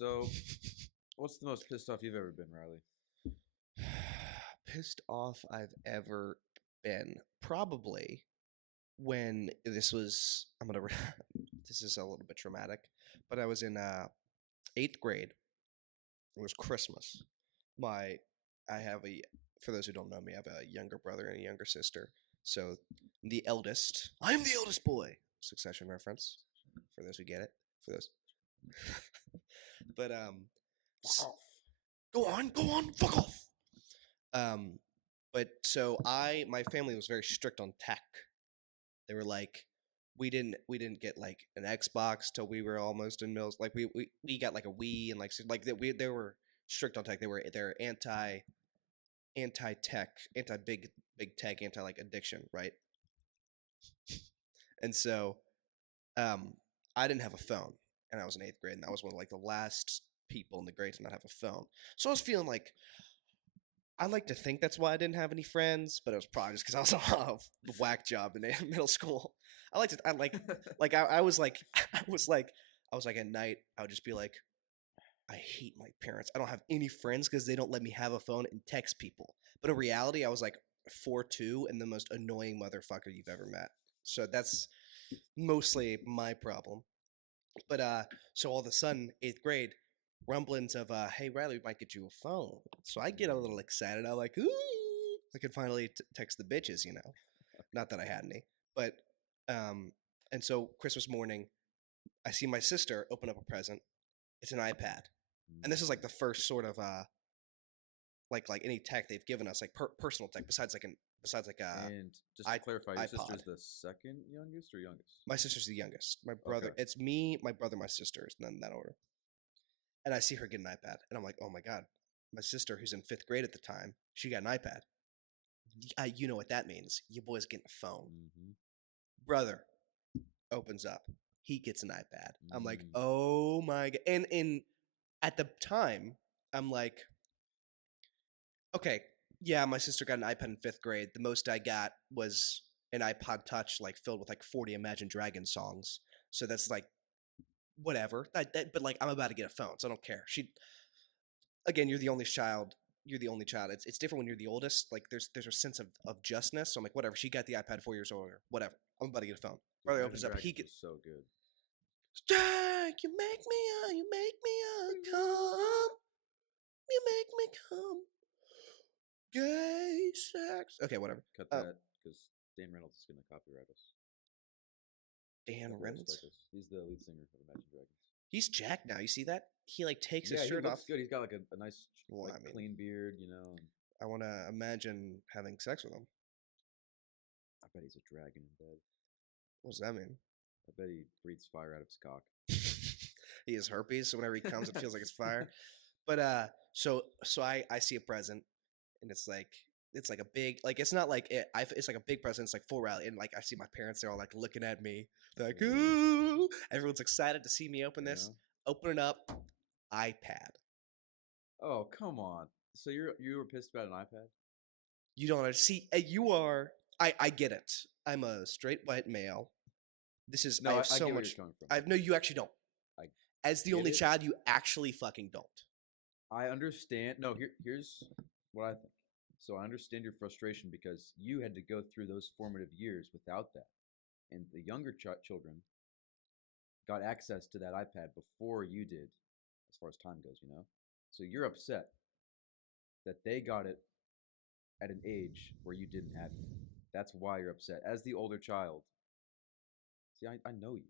So, what's the most pissed off you've ever been, Riley? Pissed off I've ever been. Probably when this was, this is a little bit traumatic, but I was in eighth grade. It was Christmas. My, I have a, for those who don't know me, I have a younger brother and a younger sister. So the eldest, I'm the eldest boy. Succession reference for those who get it. For those, but Fuck off. go on, fuck off. Um, but so my family was very strict on tech. They were like, we didn't get like an Xbox till we were almost in middle. Like we got like a Wii and like that they were strict on tech. They're anti tech, anti big tech, anti like addiction, right? And so um I didn't have a phone, and I was in eighth grade, and I was one of like the last people in the grade to not have a phone. So I was feeling like I like to think that's why I didn't have any friends, but it was probably just because I was on a whack job in middle school. I was like, I was like at night, I would just be like, I hate my parents. I don't have any friends because they don't let me have a phone and text people. But in reality, I was like 4'2" and the most annoying motherfucker you've ever met. So that's mostly my problem. But so all of a sudden, eighth grade, rumblings of hey Riley, we might get you a phone. So I get a little excited. I'm like, ooh, I could finally text the bitches, you know. Not that I had any, but and so Christmas morning, I see my sister open up a present. It's an iPad, and this is like the first sort of like any tech they've given us, like personal tech besides like And just to clarify, your iPod. sister's the second youngest or youngest? My sister's the youngest. My brother, Okay. it's me, my brother, my sister, and then that order. And I see her get an iPad, and I'm like, oh my god, my sister, who's in fifth grade at the time, she got an iPad. You know what that means? Your boy's getting a phone. Mm-hmm. Brother opens up, he gets an iPad. I'm like, Mm. oh my god. And at the time, I'm like, okay, yeah, my sister got an iPad in fifth grade. The most I got was an iPod Touch, like filled with like 40 Imagine Dragons songs. So that's like whatever. But like, I'm about to get a phone, so I don't care. She, again, you're the only child. You're the only child. It's different when you're the oldest. Like there's a sense of justness. So I'm like, whatever. She got the iPad 4 years older. Whatever. I'm about to get a phone. Brother Imagine opens up. He Dragons get was so good. Jack, you make me come, you make me come. Gay sex. Okay, whatever. Cut that because Dan Reynolds is going to copyright us. Dan Reynolds. He's the lead singer of Imagine Dragons. He's jacked now. You see that? He like takes his Yeah, he shirt looks off. good. He's got like a nice, Well, like I mean, clean beard, you know. And I want to imagine having sex with him. I bet he's a dragon in bed. What does that mean? I bet he breathes fire out of his cock. He has herpes, so whenever he comes, it feels like it's fire. But so I see a present, and it's like a big, like it's not like it's like a big present. It's like full rally, and like I see my parents, they're all like looking at me. They're like, ooh, everyone's excited to see me open this. Yeah. Open it up, iPad. Oh, come on. So you were pissed about an iPad? You don't see. You are. I get it. I'm a straight white male. This is. No, I have I so get where much. you're coming from. I have no. You actually don't. I As the get only it. child, you actually fucking don't. I understand. No, here's what I think. So I understand your frustration because you had to go through those formative years without that, and the younger children got access to that iPad before you did, as far as time goes. You know, so you're upset that they got it at an age where you didn't have it. That's why you're upset. As the older child, see, I know you,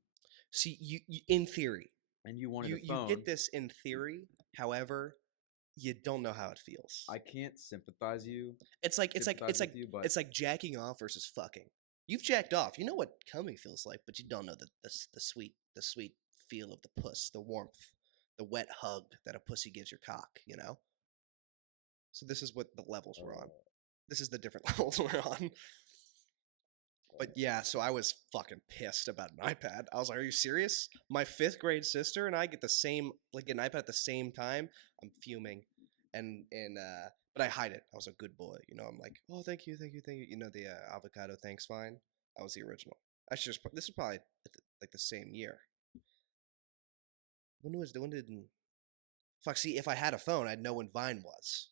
See, you in theory, and you wanted you a phone. get this in theory. However, you don't know how it feels. I can't sympathize you. It's like sympathize with you, but it's like jacking off versus fucking. You've jacked off. You know what coming feels like, but you don't know the sweet feel of the puss, the warmth, the wet hug that a pussy gives your cock. You know. So this is what the levels we're on. This is the different levels we're on. But yeah, so I was fucking pissed about an iPad. I was like, "Are you serious? My fifth grade sister and I get the same, like, an iPad at the same time." I'm fuming, and but I hide it. I was a good boy, you know. I'm like, "Oh, thank you, thank you, thank you." You know the avocado thanks fine. I was the original. I should just. This is probably like the same year. When did Fuck. See, if I had a phone, I'd know when Vine was.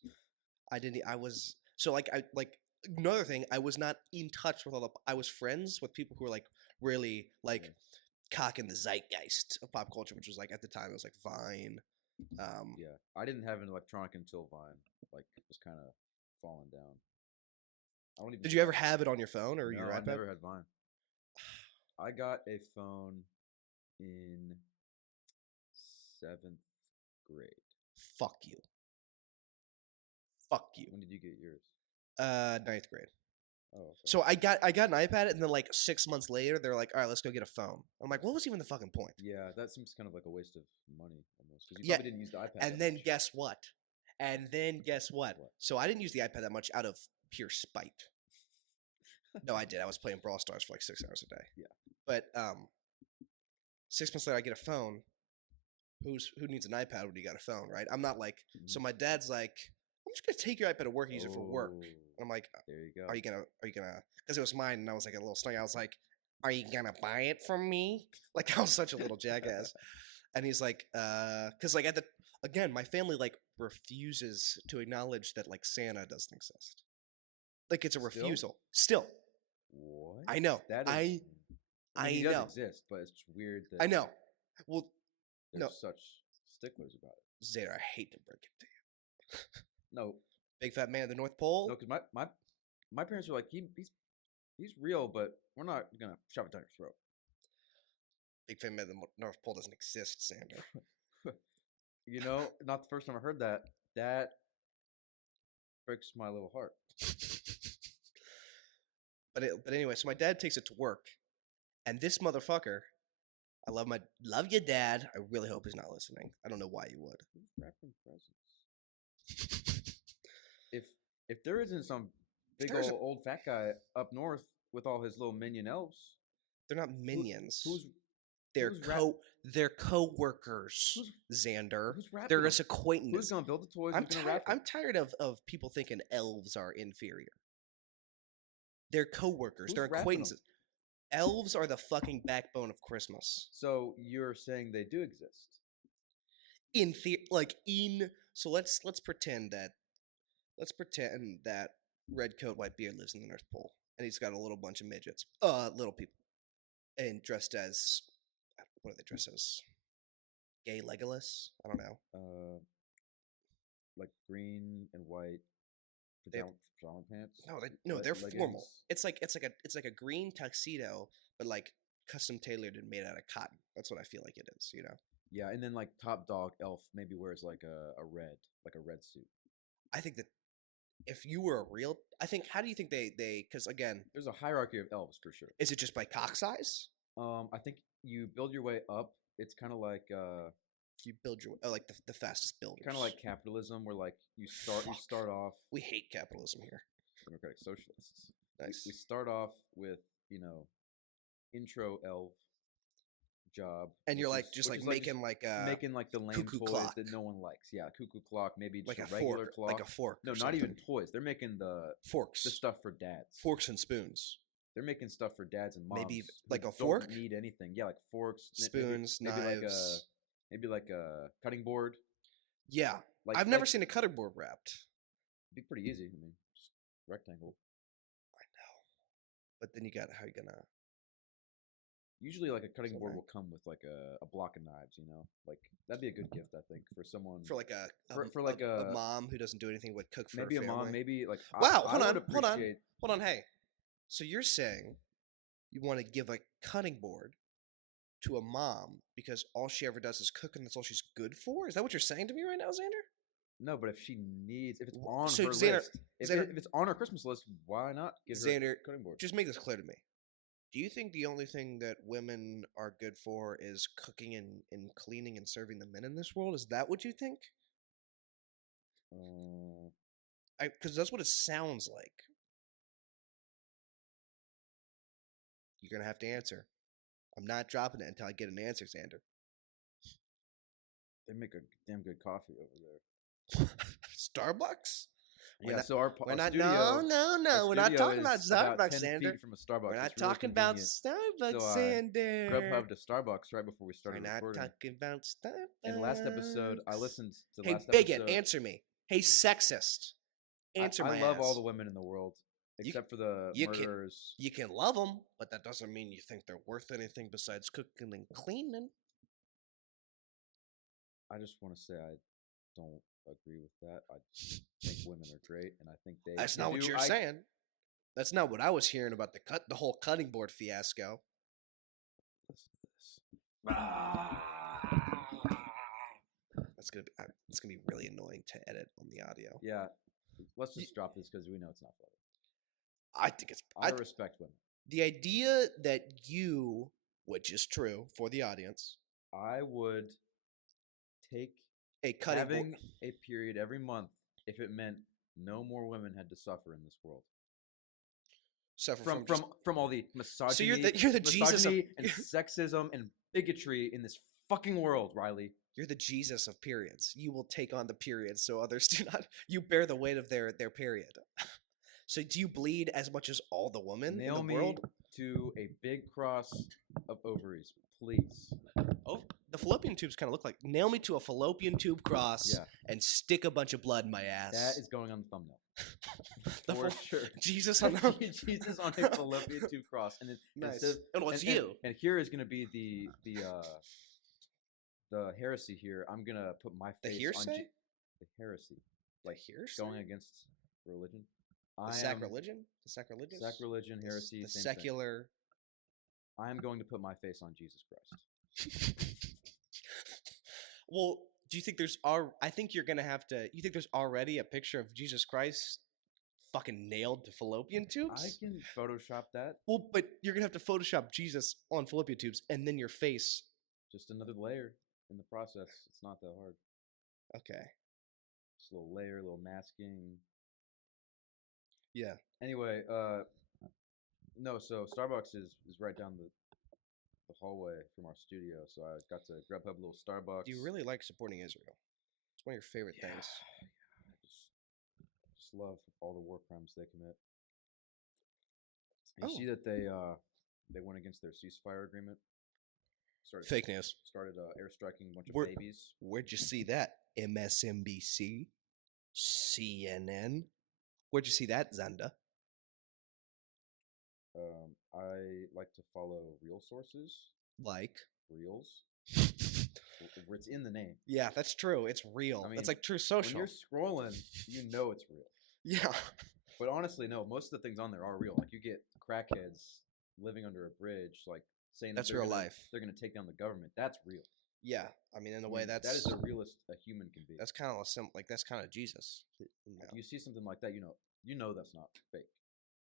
I didn't. I was so like I like another thing. I was not in touch with all the. I was friends with people who were like really like Yeah. cocking the zeitgeist of pop culture, which was like at the time it was like Vine. Yeah, I didn't have an electronic until Vine, like, was kind of falling down. I don't even. Did you ever have it on your phone or No, your I iPad? never had Vine. I got a phone in 7th grade. Fuck you. Fuck you. When did you get yours? Ninth grade. Oh, okay. So I got an iPad, and then like 6 months later, they're like, "All right, let's go get a phone." I'm like, "What was even the fucking point?" Yeah, that seems kind of like a waste of money almost because you Yeah, probably didn't use the iPad. And that then much. guess what? And then guess what? What? So I didn't use the iPad that much out of pure spite. No, I did. I was playing Brawl Stars for like 6 hours a day. Yeah. But 6 months later, I get a phone. Who needs an iPad when you got a phone, right? I'm not like. So my dad's like, "I'm just gonna take your iPad to work and use it for work." Oh, And I'm like, there you go. Are you gonna? Because it was mine, and I was like a little snug. I was like, "Are you gonna buy it from me?" Like I was such a little jackass. And he's like, because like again, my family like refuses to acknowledge that like Santa doesn't exist. Like it's a Still? refusal. Still, What? I know. That is. I he know. does exist, but it's just weird that I know. Well, they're no. such sticklers about it. Zeta, I hate to break it to you. No, Big fat man of the North Pole. no, because my parents were like, he's real, but we're not gonna shove it down your throat. Big fat man of the North Pole doesn't exist, Sander. You know, not the first time I heard that. That breaks my little heart. But anyway, so my dad takes it to work, and this motherfucker, I love your dad. I really hope he's not listening. I don't know why you would. Who's wrapping presents? If there isn't some big old fat guy up north with all his little minion elves, They're not minions. They're they're co-workers, Xander. who's wrapping They're them? his acquaintance. Who's gonna build the toys? I'm Who's gonna tired. wrap them? I'm tired of people thinking elves are inferior. They're co-workers. Who's They're wrapping 'em? acquaintances. Elves are the fucking backbone of Christmas. So you're saying they do exist? So let's pretend that red coat white beard lives in the North Pole, and he's got a little bunch of midgets, little people, and dressed as what are they dressed as? Gay Legolas? I don't know. Like green and white pajama pants. No, they're leggings. formal. It's like a green tuxedo, but like custom tailored and made out of cotton. That's what I feel like it is. You know. Yeah, and then like top dog elf maybe wears like a red suit. I think that if you were a real, how do you think they because again, There's a hierarchy of elves for sure. is it just by cock size? I think you build your way up. It's kind of like You build your like the fastest builders. kind of like capitalism, where like you start off We hate capitalism here. democratic socialists. Nice. We start off with intro elf job, And you're which like is- just which like is making like making like the lame cuckoo toys clock. that no one likes. Yeah, cuckoo clock, maybe just like a a regular fork, clock. like a fork. No, or not even something. toys. They're making the forks. stuff for dads. Forks and spoons. They're making stuff for dads and moms. Maybe who like a don't fork? Need anything? Yeah, like forks, Spoons, knives. maybe like a cutting board. Yeah, Like I've never seen a cutting board wrapped. It'd be pretty easy. I mean, just rectangle. I know, but then how you gonna? Usually, like a cutting So board like- will come with like a block of knives. Like that'd be a good gift, I think, for someone. For like For like a mom who doesn't do anything but cook for maybe her a mom, family. maybe like Wow, I hold would on, hold on. appreciate- Hold on, hey. So you're saying you want to give a cutting board to a mom because all she ever does is cook and that's all she's good for? Is that what you're saying to me right now, Xander? No, but if it's W- on so her Xander- list, if it's on her Christmas list, why not get her Xander, a cutting board? just make this clear to me. Do you think the only thing that women are good for is cooking and cleaning and serving the men in this world? Is that what you think? Because that's what it sounds like. You're going to have to answer. I'm not dropping it until I get an answer, Xander. They make a damn good coffee over there. Starbucks? We're Yeah, not, so our we're our not. studio, No. our We're not studio talking about is about Starbucks, 10 Sander. feet from a Starbucks. We're not It's really talking about convenient. Starbucks, So I Sander. Grubhubbed to Starbucks right before we started We're not recording. talking about Starbucks. In the last episode, I listened to the Hey, last bigot, episode. answer me. Hey, sexist, answer I my love ass. all the women in the world, You- except for the you can- murderers. You can love them, but that doesn't mean you think they're worth anything besides cooking and cleaning. I just want to say I don't agree with that. I think women are great, and I think That's they not what do- you're I- saying. That's not what I was hearing about the whole cutting board fiasco. It's gonna be really annoying to edit on the audio. Yeah, let's just drop this because we know it's not funny. I think it's I respect women. the idea that you, which is true for the audience, I would take a cutting having board. a period every month if it meant no more women had to suffer in this world Suffer from all the misogyny, So you're the Jesus of misogyny and sexism and bigotry in this fucking world, Riley. you're the Jesus of periods. You will take on the periods so others do not. You bear the weight of their period. So do you bleed as much as all the women Nail in the me world? to a big cross of ovaries, please. Oh, the fallopian tubes kind of look like. Nail me to a fallopian tube cross Yeah, and stick a bunch of blood in my ass. that is going on the thumbnail The for fal- sure. Jesus on the Jesus on a fallopian tube cross, and nice. instead of, And it's and- you. And here is going to be the heresy here. I'm gonna put my The face on hearsay? the heresy, Like hearsay? going against religion. The sacrilegion? The sacrilegious? Sacrilegion, heresy, The same thing. secular. I am going to put my face on Jesus Christ. Well, do you think I think you're gonna have to. You think there's already a picture of Jesus Christ fucking nailed to fallopian tubes? I can Photoshop that. Well, but you're gonna have to Photoshop Jesus on fallopian tubes and then your face. Just another layer in the process. It's not that hard. Okay. Just a little layer, a little masking. Yeah. Anyway, no. So Starbucks is right down the hallway from our studio. So I got to Grubhub a little Starbucks. Do you really like supporting Israel? It's one of your favorite things. I just love all the war crimes they commit. You Oh. see that they went against their ceasefire agreement. Fake news. Started airstriking a bunch of Where- babies. Where'd you see that? MSNBC? CNN? Where'd you see that, Zanda? I like to follow real sources, Like? reels, where it's in the name. Yeah, that's true. It's real. I mean, That's like True When Social. you're scrolling, you know it's real. Yeah. But honestly, no. Most of the things on there are real. Like you get crackheads living under a bridge, like saying that That's real life. They're gonna take down the government. That's real. Yeah. I mean, in a I way, mean, that's that is the realest a human can be. that's kind of that's kind of Jesus. If you see something like that, you know that's not fake.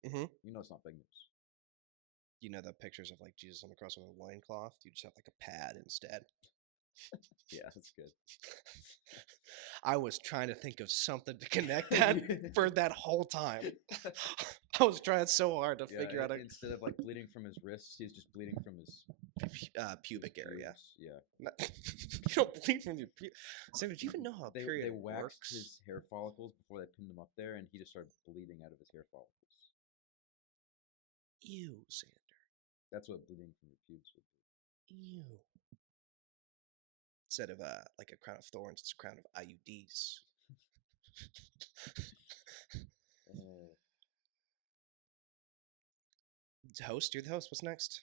Mhm. You know it's not fake news. You know the pictures of like Jesus on the cross with a loincloth? You just have like a pad instead. Yeah, that's good. I was trying to think of something to connect that for that whole time. I was trying so hard to figure out instead of like bleeding from his wrists, he's just bleeding from his pubic area. pubes. Yeah. You don't bleed from your Sam, did you even know how a They period waxed works? his hair follicles before they pinned him up there, and he just started bleeding out of his hair follicles. Ew, Sander. That's what bleeding from your pubes would be. Ew. Instead of like a crown of thorns, it's a crown of IUDs. Host, you're the host. What's next?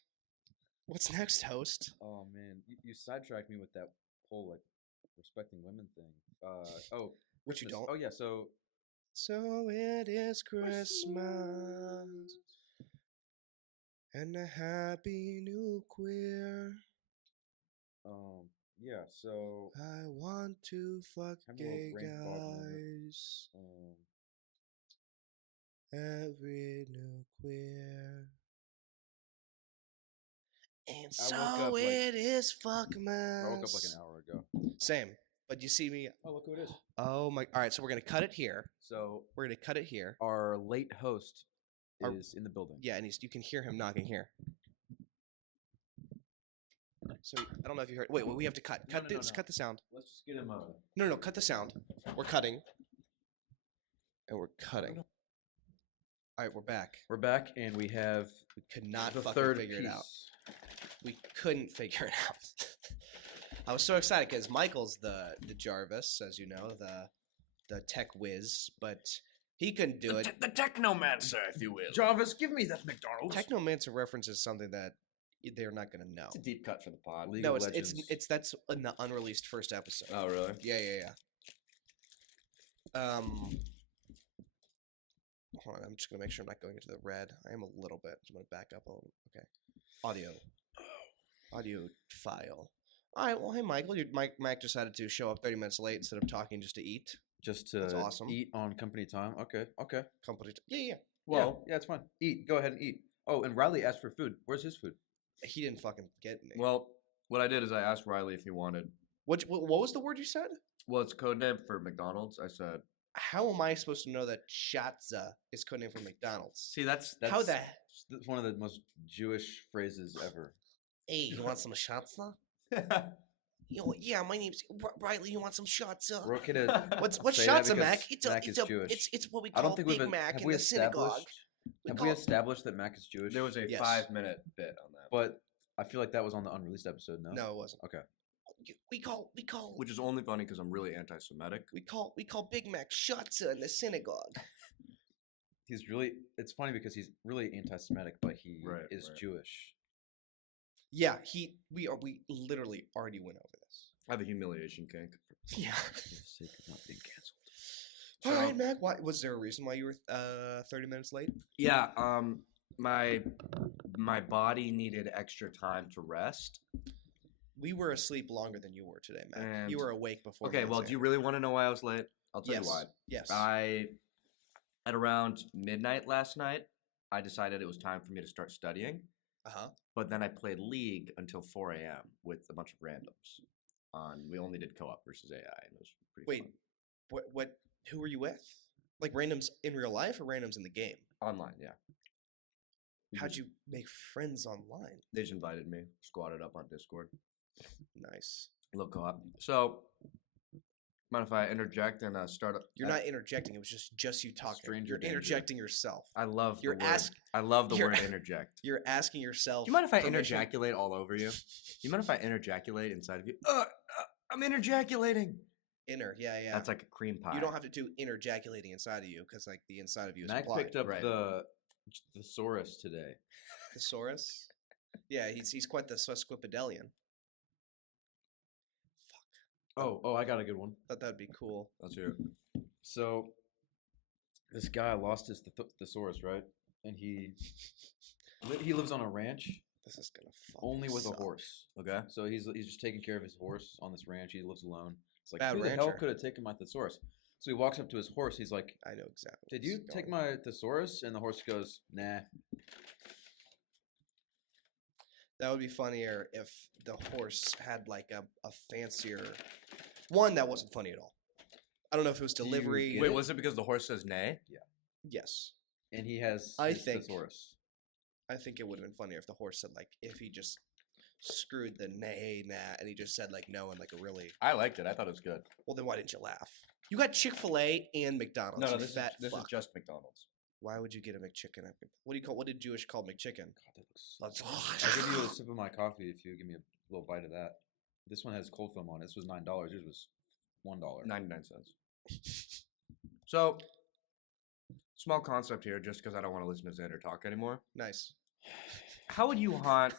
What's next, host? Oh man, you sidetracked me with that whole like respecting women thing. Which you Christmas. don't. Oh yeah, so So it is Christmas and a happy new queer. yeah, so I want to fuck Have a little gay brain fog moment. guys. Every new queer. And I woke so up, like- it is fuckmas. I woke up like an hour ago. Same. But you see me. Oh, look who it is. Oh my. All right, so we're going to cut it here. So We're going to cut it here. our late host Our- is in the building. Yeah, and you can hear him knocking here. So I don't know if you heard. Wait, we have to cut. No, Cut no, this. no. Cut the sound. Let's just get him No, cut the sound. We're cutting. And we're cutting. All right, we're back. We're back, and we have We could not the fucking third figure piece. it out. We couldn't figure it out. I was so excited because Michael's the Jarvis, as you know, the tech whiz, but he couldn't do it. The technomancer, if you will. Jarvis, give me that McDonald's. Technomancer references something that they're not gonna know. It's a deep cut for the pod. League No, of it's Legends. that's in the unreleased first episode. Oh, really? Yeah. Hold on, I'm just gonna make sure I'm not going into the red. I am a little bit. I'm gonna back up a little. Okay. Audio file. All right. Well, hey, Michael. Mike decided to show up 30 minutes late instead of talking just to eat. Just to That's awesome. eat on company time. Okay. Yeah. Well, yeah, it's fine. Eat. Go ahead and eat. Oh, and Riley asked for food. Where's his food? He didn't fucking get any. Well, what I did is I asked Riley if he wanted. What was the word you said? Well, it's codename for McDonald's. I said. How am I supposed to know that Schatza is codename for McDonald's? See, that's How the? That's one of the most Jewish phrases ever. Hey, you want some Schatza? Yeah, my name's Riley. You want some Schatza? We're okay to What's say that Schatza, because Mac? Mac is Jewish. It's what we I don't call think Big we've Mac have in we the synagogue. established. Have we established that Mac is Jewish? There was a Yes. 5-minute bit on that, But I feel like that was on the unreleased episode. No. No, it wasn't. Okay. We call which is only funny because I'm really anti-Semitic. we call Big Mac Schatza in the synagogue. He's really. It's funny because he's really anti-Semitic, but he Right, is right. Jewish. Yeah, we literally already went over this. I have a humiliation kink. Yeah. For the sake of not being canceled. All So- right, Mac. Why was there a reason why you were 30 minutes late? Yeah. My body needed extra time to rest. We were asleep longer than you were today, Mac. And- You were awake before. Okay. we Well, went do you really want to know why I was late? I'll tell Yes. you why. Yes. At around midnight last night, I decided it was time for me to start studying. Uh-huh. But then I played League until 4 a.m. with a bunch of randoms. We only did co-op versus AI, and it was pretty Wait. fun. What? Who were you with? Like randoms in real life or randoms in the game? Online, yeah. How'd you make friends online? They just invited me, squatted up on Discord. Nice. A little co-op. So, mind if I interject and start? You're not interjecting. It was just you talking. Stranger You're danger. interjecting yourself. I love You're the word. ask- I love the you're- word interject. You're asking yourself. Do you mind if I permission. interjaculate all over you? Do you mind if I interjaculate inside of you? I'm interjaculating. Inner, yeah. That's like a cream pie. You don't have to do interjaculating inside of you because like the inside of you is Mac implied. picked up Right. the thesaurus today. Thesaurus. Yeah, he's quite the sesquipedalian. Oh, I got a good one. Thought that'd be cool. Let's hear it. So, this guy lost his thesaurus, right? And he lives on a ranch This is gonna fucking only with suck. a horse. Okay. So he's just taking care of his horse on this ranch. He lives alone. It's like, Bad who the hell rancher. could have taken my thesaurus? So he walks up to his horse. He's like, I know exactly. "Did where you this is take going. my thesaurus?" And the horse goes, "Nah." That would be funnier if the horse had like a fancier one that wasn't funny at all. I don't know if it was Do you delivery. get Wait, it? was it because the horse says nay? Yes. And he has I his think- thesaurus. I think it would have been funnier if the horse said like if he just screwed the nay nah and he just said like no and like a really I liked it. I thought it was good. well then why didn't you laugh? You got Chick-fil-A and McDonald's. No, you this fat is fuck. just McDonald's. Why would you get a McChicken? What did Jewish call McChicken? God, that looks I'll give you a sip of my coffee if you give me a little bite of that. This one has cold foam on it. This was $9. Yours was $1. 99 cents. So, small concept here, just because I don't want to listen to Xander talk anymore. Nice. How would you haunt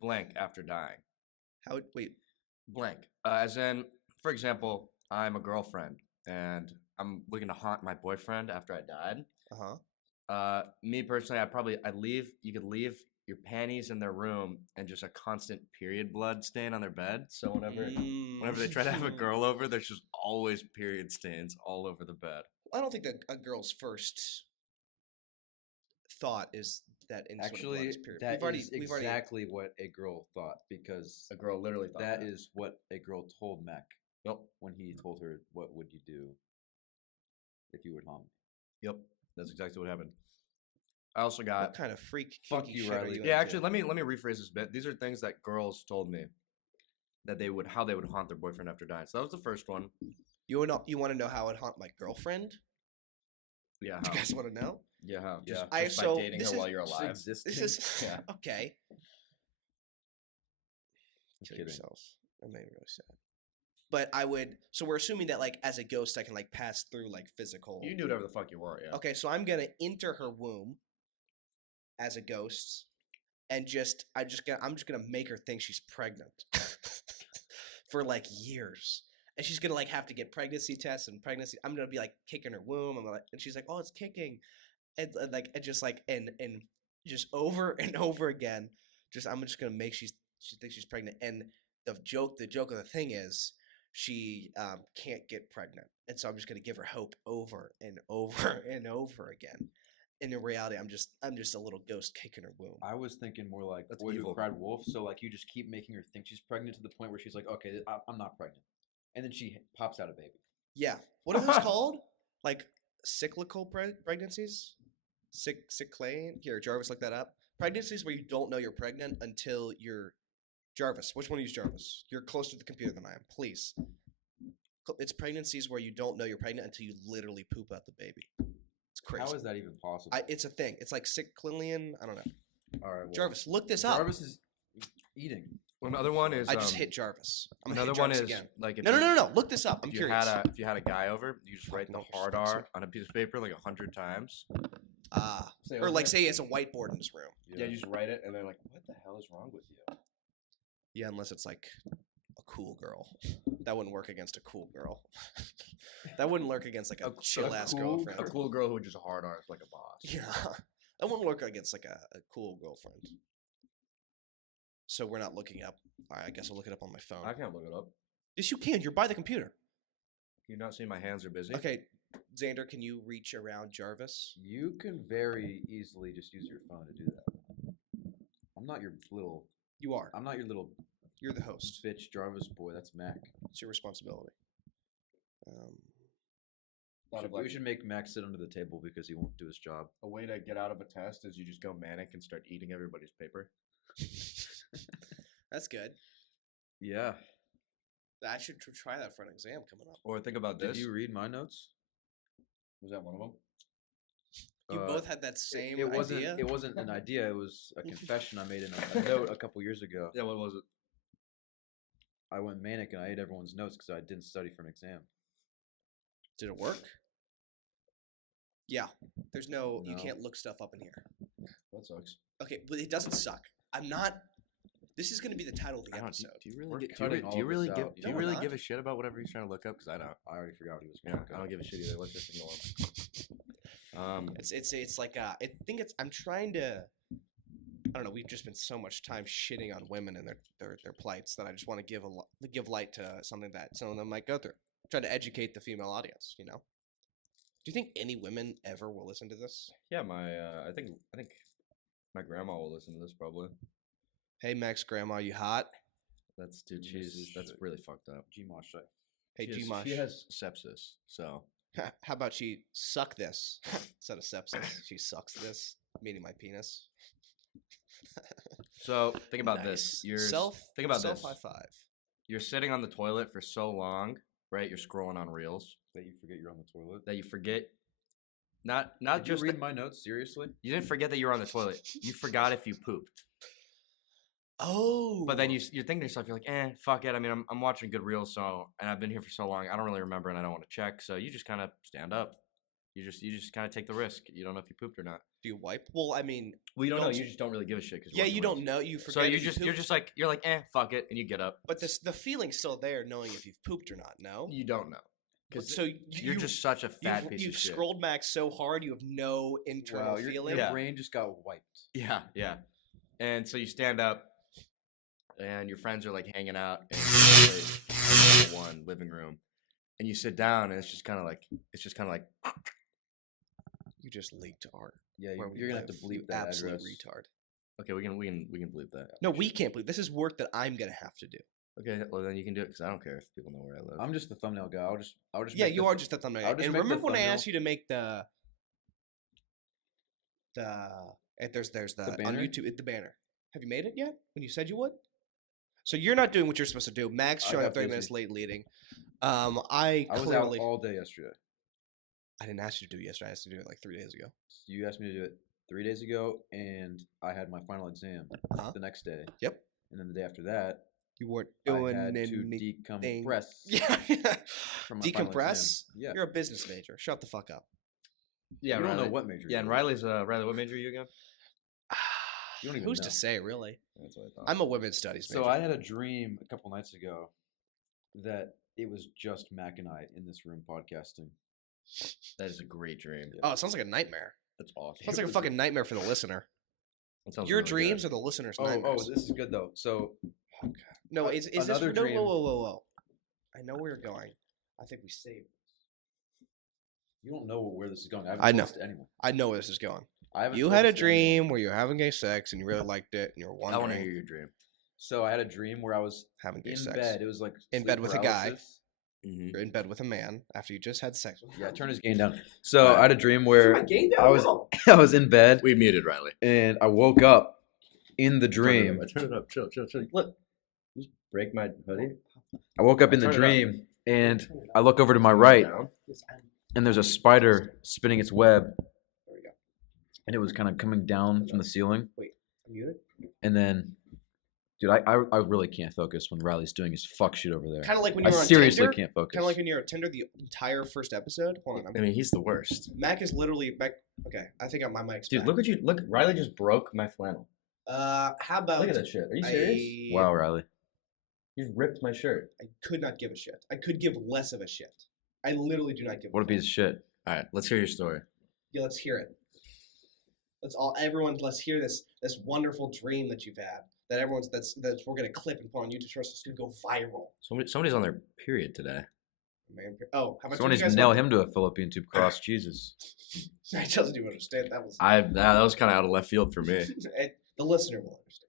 blank after dying? Wait. Blank. As in, for example, I'm a girlfriend and I'm looking to haunt my boyfriend after I died. Uh-huh. Me personally, I'd leave. You could leave your panties in their room and just a constant period blood stain on their bed. So whenever they try to have a girl over, there's just always period stains all over the bed. I don't think that a girl's first thought is that any sort of blood Actually, is period. that is we've already exactly what a girl thought because A girl literally thought that is what a girl told Mac Yep. when he told her, "What would you do if you would harm me?" Yep. That's exactly what happened. I also got what kind of freak Fuck kinky you, shit are Riley. you Yeah, into? actually, let me rephrase this bit. These are things that girls told me that how they would haunt their boyfriend after dying. So that was the first one. You want to know how I'd haunt my girlfriend? Yeah. Do you guys want to know? Yeah. Yeah. Just by dating this her is while you're Just alive. existing. This is Yeah. okay. Just Kill kidding. yourself. That made me really sad. But I would. So we're assuming that like as a ghost, I can like pass through like physical. You can do whatever the fuck you want. Yeah. Okay, so I'm gonna enter her womb as a ghost, and I'm just gonna make her think she's pregnant for like years, and she's gonna like have to get pregnancy tests and pregnancy. I'm gonna be like kicking her womb. And she's like, "Oh, it's kicking," and just over and over again. I'm just gonna make she thinks she's pregnant, and the joke of the thing is she can't get pregnant, and so I'm just gonna give her hope over and over and over again. And in reality, I'm just a little ghost kicking her womb. I was thinking more like That's Boy Who evil. Cried Wolf. So like you just keep making her think she's pregnant to the point where she's like, okay, I'm not pregnant, and then she pops out a baby. Yeah, what are those called? Like cyclical pregnancies? Cyclane? Here, Jarvis, look that up. Pregnancies where you don't know you're pregnant until you're Jarvis. Which one of you is Jarvis? You're closer to the computer than I am. Please. It's pregnancies where you don't know you're pregnant until you literally poop out the baby. It's crazy. How is that even possible? It's a thing. It's like cyclinian. I don't know. All right, well, Jarvis, look this up. Jarvis is eating. Another one is. I just hit Jarvis. I'm gonna Another hit one Jarvis is again. like if No. Look this up. I'm if you curious. had if you had a guy over, you just write the No, hard you're supposed R on a piece of paper like 100 times. Say, Or "Oh, like yeah." say he has a whiteboard in his room. Yeah, you just write it and then like, what the hell is wrong with you? Yeah, unless it's like a cool girl. That wouldn't work against a cool girl. That wouldn't work against like a chill ass girlfriend. A cool girl who would just hard R like a boss. Yeah, that wouldn't work against like a cool girlfriend. So we're not looking up. All right, I guess I'll look it up on my phone. I can't look it up. Yes, you can. You're by the computer. You not see my hands are busy? Okay, Xander, can you reach around Jarvis? You can very easily just use your phone to do that. I'm not your little. You are. I'm not your little You're the host. bitch Jarvis boy. That's Mac. It's your responsibility. We should make Mac sit under the table because he won't do his job. A way to get out of a test is you just go manic and start eating everybody's paper. That's good. Yeah. I should try that for an exam coming up. Or think about Did this. you read my notes? Was that one of them? You both had that same it wasn't, idea? It wasn't an idea. It was a confession I made in a note a couple years ago. Yeah, what was it? I went manic and I ate everyone's notes because I didn't study for an exam. Did it work? Yeah. There's no, you No. can't look stuff up in here. That sucks. Okay, but it doesn't suck. I'm not, this is going to be the title of the I don't, episode. do you really, We're do you cutting really, all do you of really this give out. do No, you we're really not. give a shit about whatever he's trying to look up? Because I don't. I already forgot what he was Yeah, going to I don't give a shit either. Let's just ignore him. It's like I think it's, I'm trying to, I don't know, we've just been so much time shitting on women and their plights that I just want to give light to something that some of them might go through. Try to educate the female audience, you know? Do you think any women ever will listen to this? Yeah, I think my grandma will listen to this probably. Hey, Max, grandma, you hot? That's dude. Mrs. That's Shit. really fucked up. Gmosh. Hey, She Gmosh. has sepsis, so How about she suck this instead of sepsis? She sucks this, meaning my penis. think about Nice. this. You're self. think about self this. high five. You're sitting on the toilet for so long, right? You're scrolling on reels That you forget you're on the toilet. that you forget. Not Did just you read that- my notes seriously? you didn't forget that you were on the toilet. You forgot if you pooped. Oh. But then you're thinking to yourself, you're like, fuck it. I mean, I'm watching good reels, so and I've been here for so long, I don't really remember, and I don't want to check. So you just kind of stand up. You just kind of take the risk. You don't know if you pooped or not. Do you wipe? Well, I mean, Well, you don't know. Don't You you- just don't really give a shit. Cause yeah, you don't know. You forget. So if you're pooped. just like fuck it, and you get up. But the feeling's still there, knowing if you've pooped or not. No. You don't know because So you're just such a fat piece you've of shit. scrolled Max so hard, you have no internal Wow, feeling. your Yeah. brain just got wiped. Yeah. And so you stand up, and your friends are like hanging out in the one living room, and you sit down, and it's just kind of like You just leaked art. Yeah, where we you're gonna have to live, you bleep that absolute address. retard. okay, we can believe that. No, we can't believe this is work that I'm gonna have to do. Okay, well then you can do it because I don't care if people know where I live. I'm just the thumbnail guy. I'll just. Yeah, make you the- are just a thumbnail. I'll just And make the remember when I thumbnail. asked you to make the there's the on banner? YouTube the banner. Have you made it yet? When you said you would. So you're not doing what you're supposed to do. Max I showing got up 30 busy. minutes late leading. I I was clearly out all day yesterday. I didn't ask you to do it yesterday. I asked you to do it like 3 days ago. You asked me to do it 3 days ago, and I had my final exam the next day. Yep. And then the day after that, You weren't I doing had to anything. decompress. Yeah. From my final Decompress? exam. Yeah. You're a business major. Shut the fuck up. Yeah, You don't know Riley. what major. Yeah, and you're in. Riley's Riley, what major are you again? You don't even Who's know. to say, really? That's what I thought. I'm a women's studies major. So I had a dream a couple nights ago that it was just Mac and I in this room podcasting. That is a great dream. Oh, it sounds like a nightmare. That's awesome. Sounds like a fucking nightmare for the listener. That sounds Your really dreams good. are the listener's Oh, nightmares. this is good though. So No, is this another no, dream. whoa. I know where you're going. I think we saved. you don't know where this is going. I haven't I told know. this to anyone. I know where this is going. I haven't You told had a this to anyone. dream where you were having gay sex and you really liked it and you were I want to wondering hear your dream. So I had a dream where I was having gay in sex. bed. It was like In sleep bed with a guy. paralysis. Mm-hmm. You're in bed with a man after you just had sex with him. Yeah, turn his gain down. So I had a dream where gain I was I was in bed We muted Riley. and I woke up in the dream. Turn it up. Chill. Look. Just break my hoodie. I woke up in the Turn it up. dream and I look over to my right Down. and there's a spider spinning its web There we go. and it was kind of coming down from the ceiling. Muted? And then, dude, I really can't focus when Riley's doing his fuck shit over there. Kind of like when I you were on seriously Tinder. can't focus. Kind of like when you were on Tinder the entire first episode. Hold on. I mean, he's the worst. Mac is literally Mac. Okay, I think my mic's Dude, back. look what you look. Riley just broke my flannel. How about Look at that shit. Are you serious? Wow, Riley. You just ripped my shirt. I could not give a shit. I could give less of a shit. I literally do not give. What a piece of shit. All right, let's hear your story. Yeah, let's hear it. Let's hear this wonderful dream that you've had. That everyone's that's we're gonna clip and put on YouTube Shorts. It's gonna go viral. Somebody's on their period today. Man, oh, have I told Someone you needs guys to nail about- him to a fallopian tube cross. Jesus. I doesn't even understand. That was That was kind of out of left field for me. the listener will understand.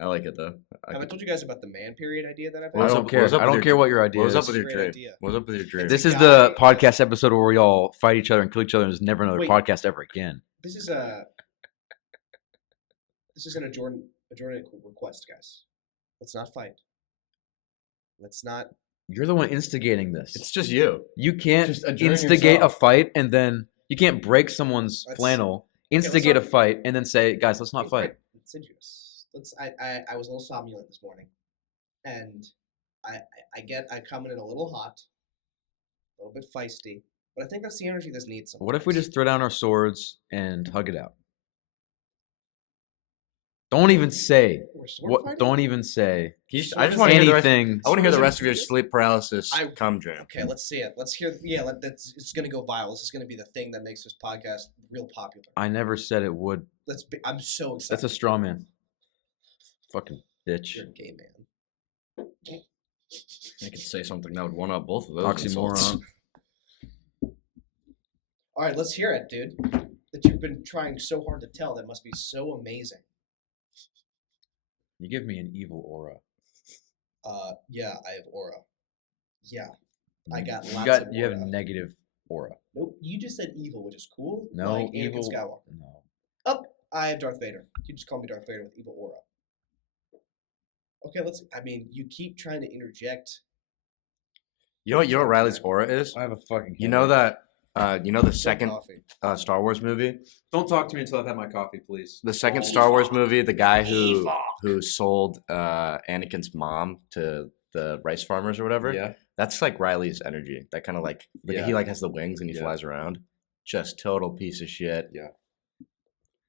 I like it though. Have I told you guys about the man period idea that I've What's I had? up- don't care. what's up I with don't your- care what your idea What was is. up with your Great dream? idea. What was up with your dream? This is guy- the podcast episode where we all fight each other and kill each other and there's never another Wait. podcast ever again. This is an a Jordan request, guys. Let's not fight. Let's not. You're the one instigating this. It's just you. You can't Just adjourn instigate a yourself. fight and then you can't break someone's Let's- flannel, let's instigate a not- fight, and then say, guys, let's not Wait, fight. It's injurious. I was a little somnolent this morning, and I come in a little hot, a little bit feisty, but I think that's the energy this needs. What if we sometimes. just throw down our swords and hug it out? Don't even say. We're sword What? fighting? Don't even say I just want to hear the rest. anything. I want to hear the Listen, rest of your sleep paralysis I- cum dream. Okay, let's see it. Let's hear. Yeah, that's it's gonna go viral. This is gonna be the thing that makes this podcast real popular. I never said it would. I'm so excited. That's a straw man. Fucking bitch. You're a gay man. I could say something that would one up both of those. Oxymoron. insults. All right, let's hear it, dude. That you've been trying so hard to tell. That must be so amazing. You give me an evil aura. Yeah, I have aura. Yeah, I got You lots got. of You have aura. negative aura. Nope, you just said evil, which is cool. No, like evil. Anakin Skywalker. No. Oh, I have Darth Vader. You just call me Darth Vader with evil aura. Okay, I mean, you keep trying to interject. You know what Riley's aura is? I have a fucking. You know that. You know the Some second coffee. Star Wars movie. Don't talk to me until I've had my coffee, please. The second Star Wars movie, the guy who sold Anakin's mom to the rice farmers or whatever. Yeah. That's like Riley's energy. That kind of like Yeah. he like has the wings and he Yeah. flies around. Just total piece of shit. Yeah.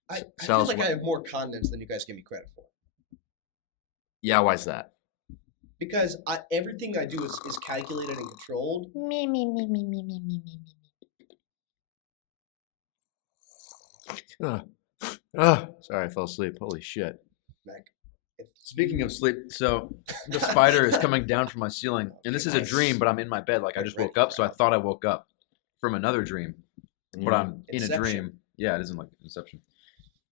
I feel Sells like wha- I have more continents than you guys give me credit for. Yeah, why's that? Because everything I do is calculated and controlled. Me, me, me, me, me, me, me, me, me. Sorry, I fell asleep. Holy shit. Mac. Speaking of sleep, so the spider is coming down from my ceiling, and this is a dream, but I'm in my bed. Like I just woke up, so I thought I woke up from another dream, but I'm in a Inception. dream. Yeah, it isn't like Inception.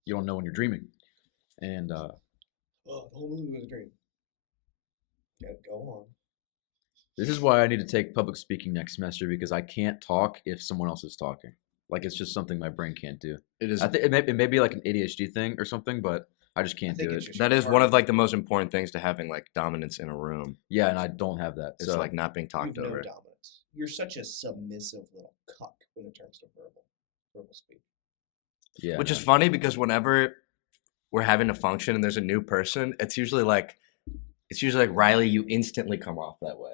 You don't know when you're dreaming, and Oh, the whole movie was a dream. Yeah, go on. this is why I need to take public speaking next semester because I can't talk if someone else is talking. Like it's just something my brain can't do. It is. I think it may be like an ADHD thing or something, but I just can't do it. That is one of like the most important things to having like dominance in a room. Yeah, and I don't have that. It's So like not being talked You've no over. dominance. you're such a submissive little cuck when it comes to verbal speech. Yeah. Which is funny because whenever we're having a function and there's a new person, it's usually like Riley, you instantly come off that way.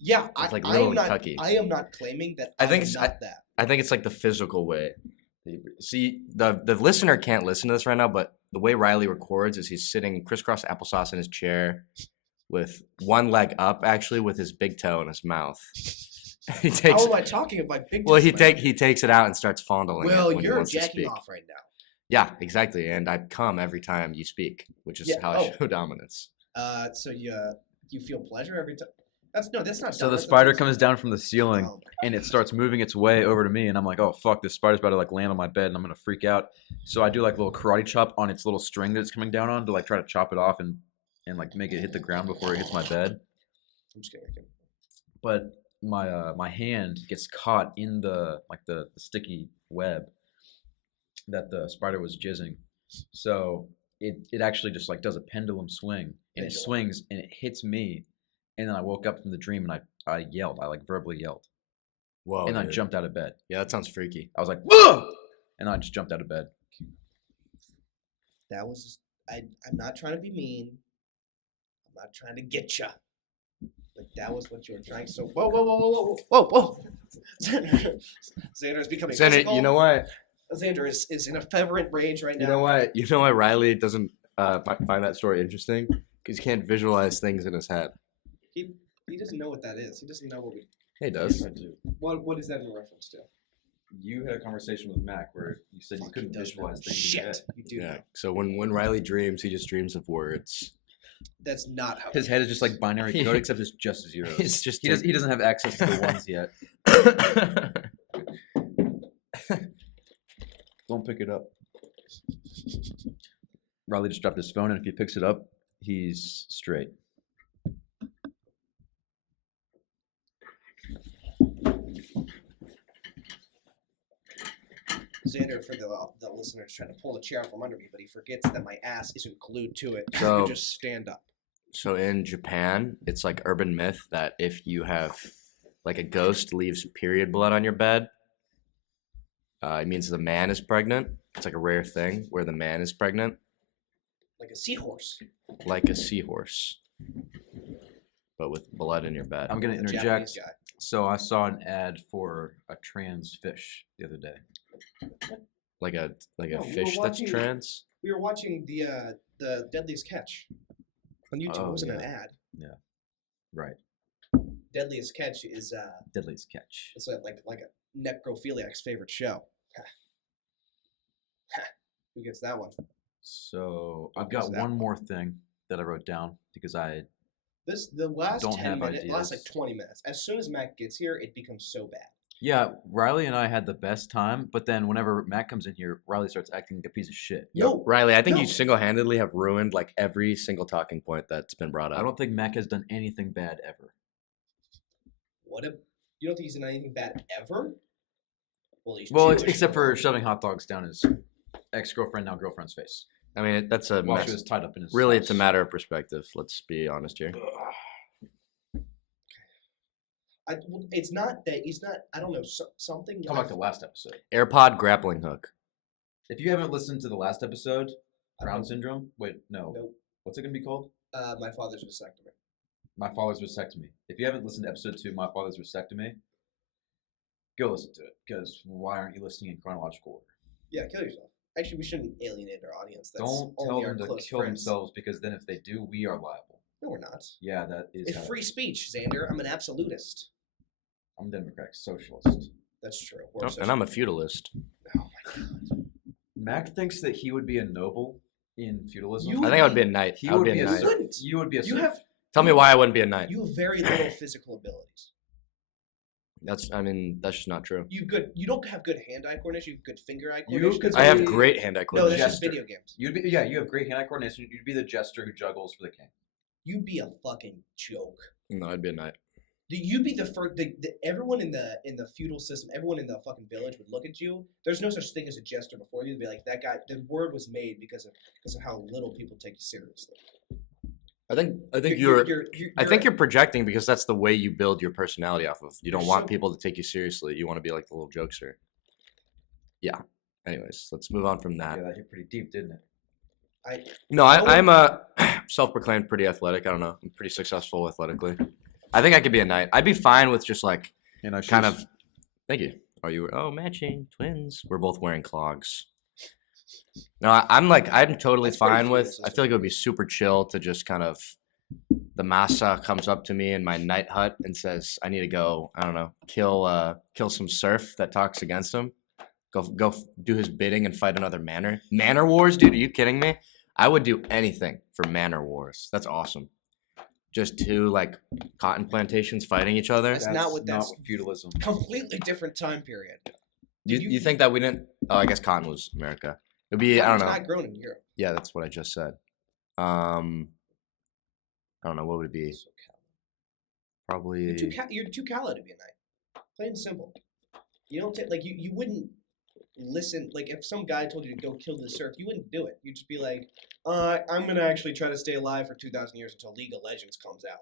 Yeah, It's like I little am not. cucky. I am not claiming that. I think I'm it's- not that. I think it's like the physical way. See, the listener can't listen to this right now, but the way Riley records is he's sitting crisscross applesauce in his chair with one leg up, actually, with his big toe in his mouth. He takes. How am I talking about big? Well, toes, man? he takes it out and starts fondling Well, it when he you're wants to jacking speak. off right now. Yeah, exactly. And I come every time you speak, which is Yeah, how I oh. show dominance. So you feel pleasure every time? That's not. So the that's spider not- comes down from the ceiling Oh, and it starts moving its way over to me, and I'm like, oh fuck, this spider's about to like land on my bed, and I'm gonna freak out. So I do like a little karate chop on its little string that it's coming down on to like try to chop it off and like make it hit the ground before it hits my bed. I'm just kidding. But my hand gets caught in the sticky web that the spider was jizzing. So it actually just like does a pendulum swing, and it Pendulum. swings and it hits me, and then I woke up from the dream and I yelled. I like verbally yelled. Whoa. And I dude. jumped out of bed. Yeah, that sounds freaky. I was like, whoa! And I just jumped out of bed. That was just, I'm not trying to be mean. I'm not trying to get you. But that was what you were trying. So whoa. Xander is becoming Xander, physical. you know what? Xander is in a fervent rage right now. You know what? You know why Riley doesn't find that story interesting? Because he can't visualize things in his head. He doesn't know what that is. He doesn't know what we. He does. I do. What is that in reference to? You had a conversation with Mac where you said you Fuck, couldn't he does visualize know. things in your head. Shit, you do. Yeah. know. So when Riley dreams, he just dreams of words. That's not how. His head is just like binary code, except it's just zeros. It's just he doesn't have access to the ones yet. Don't pick it up. Riley just dropped his phone, and if he picks it up, he's straight. Xander, for the listeners, trying to pull the chair from under me, but he forgets that my ass isn't glued to it. So- You just stand up. So in Japan, it's like urban myth that if you have like a ghost leaves period blood on your bed, it means the man is pregnant. It's like a rare thing where the man is pregnant, Like a seahorse. like a seahorse, but with blood in your bed. I'm gonna The Japanese interject. guy. So I saw an ad for a trans fish the other day. Like a No, we were fish that's watching- trans. We were watching the Deadliest Catch on YouTube. Oh, It wasn't an yeah. ad. Right. Deadliest Catch is Deadliest catch. it's like a necrophiliac's favorite show. Who gets that one? So I've Because got that one more thing that I wrote down because I The last Don't 10 have minutes, last like ideas. 20 minutes. As soon as Mac gets here, it becomes so bad. yeah, Riley and I had the best time, but then whenever Matt comes in here, Riley starts acting like a piece of shit. No, Riley, I think no. you single-handedly have ruined like every single talking point that's been brought up. I don't think Mac has done anything bad ever. What if you don't think he's done anything bad ever? Well, he's Well, Jewish, except for so- shoving hot dogs down his ex-girlfriend, now girlfriend's face I mean, that's a while mess. she was tied up in his Really, house. it's a matter of perspective. Let's be honest here. It's not that he's not. I don't know something. Come back to last episode. AirPod grappling hook. If you haven't listened to the last episode, Crown don't- syndrome. Wait, no. Nope. What's it gonna be called? My father's vasectomy. My father's vasectomy. If you haven't listened to episode 2, My Father's Vasectomy, go listen to it. Because why aren't you listening in chronological order? Yeah, kill yourself. Actually, we shouldn't alienate our audience. That's Don't tell only our them to close kill friends. themselves, because then if they do, we are liable. No, we're not. Yeah, that is. It's how- free speech, Xander. I'm an absolutist. I'm a democratic socialist. That's true. Oh, and I'm a feudalist. Oh my god. Mac thinks that he would be a noble in feudalism. You I think I would be a knight. He I would would be be a a knight. serf. Wouldn't. You would be a You serf. have Tell me why I wouldn't be a knight. you have very little physical abilities. That's just not true. You don't have good hand-eye coordination. You have good finger-eye You coordination. could I have be- great hand-eye No, coordination. that's just Jester. video games. You have great hand-eye coordination. You'd be the jester who juggles for the king. You'd be a fucking joke. No, I'd be a knight. You'd be the first. Everyone in the feudal system, everyone in the fucking village would look at you. There's no such thing as a jester before you. They'd be like, that guy. The word was made because of how little people take you seriously. I think you're projecting because that's the way you build your personality off of. You don't want people to take you seriously. You want to be like the little jokester. Yeah. Anyways, let's move on from that. Yeah, that hit pretty deep, didn't it? I'm a self-proclaimed pretty athletic. I don't know. I'm pretty successful athletically. I think I could be a knight. I'd be fine with just like kind of. Thank you. Oh, matching twins. We're both wearing clogs. No, I'm totally fine with. I feel like it would be super chill to just kind of. The massa comes up to me in my night hut and says, "I need to go. I don't know, kill some serf that talks against him. Go do his bidding and fight another manor wars, dude. Are you kidding me? I would do anything for manor wars. That's awesome. Just two like cotton plantations fighting each other. That's not what feudalism. Completely different time period. You think that we didn't? Oh, I guess cotton was America. It'd be I don't know. It's not grown in Europe. Yeah, that's what I just said. I don't know what would it be. Probably. You're too callow to be a knight. Plain and simple. You don't take you wouldn't listen. Like if some guy told you to go kill the serf, you wouldn't do it. You'd just be like, I'm gonna actually try to stay alive for 2,000 years until League of Legends comes out.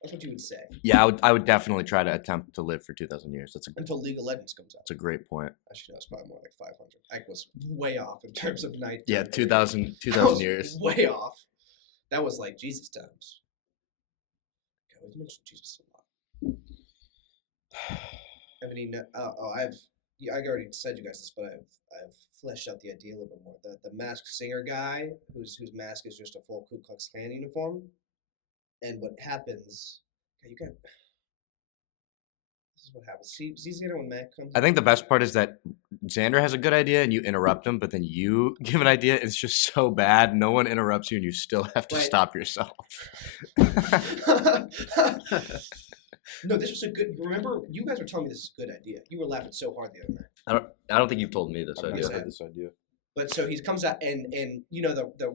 That's what you would say. Yeah, I would definitely try to attempt to live for 2,000 years. Until League of Legends comes out. That's a great point. Actually, no, it's probably more like 500. I was way off in terms of night. Yeah, 2,000 years. Way off. That was like Jesus times. God, we've mentioned Jesus a lot. I already said you guys this, but I've fleshed out the idea a little bit more. The masked singer guy, whose mask is just a full Ku Klux Klan uniform, and what happens? Okay, this is what happens. See Xander when Mac comes. I think the best part is that Xander has a good idea and you interrupt him, but then you give an idea. It's just so bad. No one interrupts you, and you still have to stop yourself. No, this was a good. Remember, you guys were telling me this is a good idea. You were laughing so hard the other night. I don't think you've told me this idea. I've heard this idea. But so he comes out, and you know the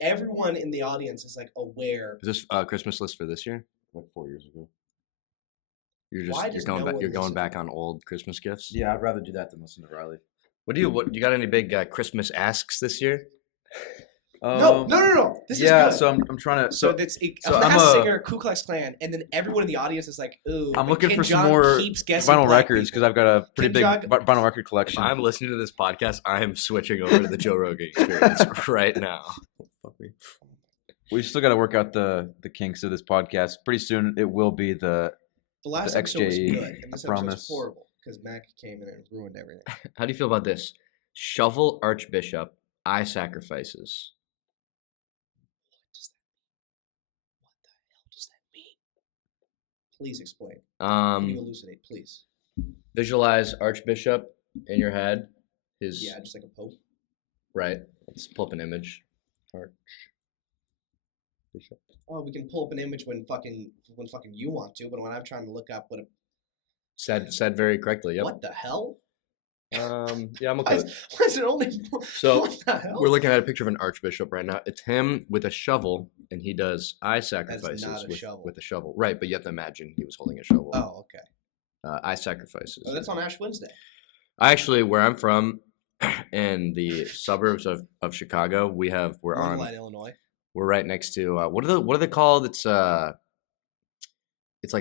everyone in the audience is like aware. Is this Christmas list for this year? Like 4 years ago. You're going back on old Christmas gifts. Yeah, I'd rather do that than listen to Riley. What you got any big Christmas asks this year? No. This is good. So I'm trying to. So it's a masked singer, Ku Klux Klan, and then everyone in the audience is like, "Ooh." I'm looking for some more vinyl records because I've got a pretty big vinyl record collection. If I'm listening to this podcast, I am switching over to the Joe Rogan Experience right now. We still got to work out the kinks of this podcast. Pretty soon, it will be the last episode was good, and this episode was horrible because Mac came in and ruined everything. How do you feel about this? Shovel Archbishop, eye sacrifices. Please explain. Can you elucidate, please? Visualize Archbishop in your head. Just like a pope. Right. Let's pull up an image. Archbishop. Oh, we can pull up an image when fucking you want to, but when I'm trying to look up what said very correctly. Yep. What the hell? Yeah, I'm okay. Why is it only? So what the hell? We're looking at a picture of an archbishop right now. It's him with a shovel, and he does eye sacrifices with a shovel. Right, but you have to imagine he was holding a shovel. Oh, okay. Eye sacrifices. Oh, that's on Ash Wednesday. Actually, where I'm from, in the suburbs of Chicago, we're on Illinois. We're right next to what are they called? It's like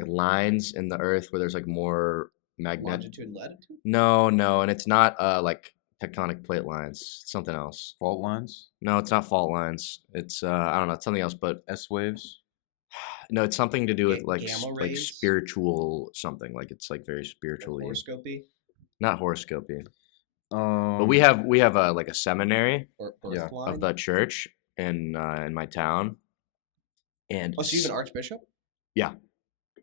lines in the earth where there's like more longitude and latitude? No, and it's not like tectonic plate lines. It's something else. Fault lines? No, it's not fault lines. It's I don't know, it's something else, but S waves? No, it's something to do with like spiritual something. Like it's like very spiritually. Horoscopy? Not horoscopy. But we have like a seminary of the church in my town. And so you have an archbishop? Yeah.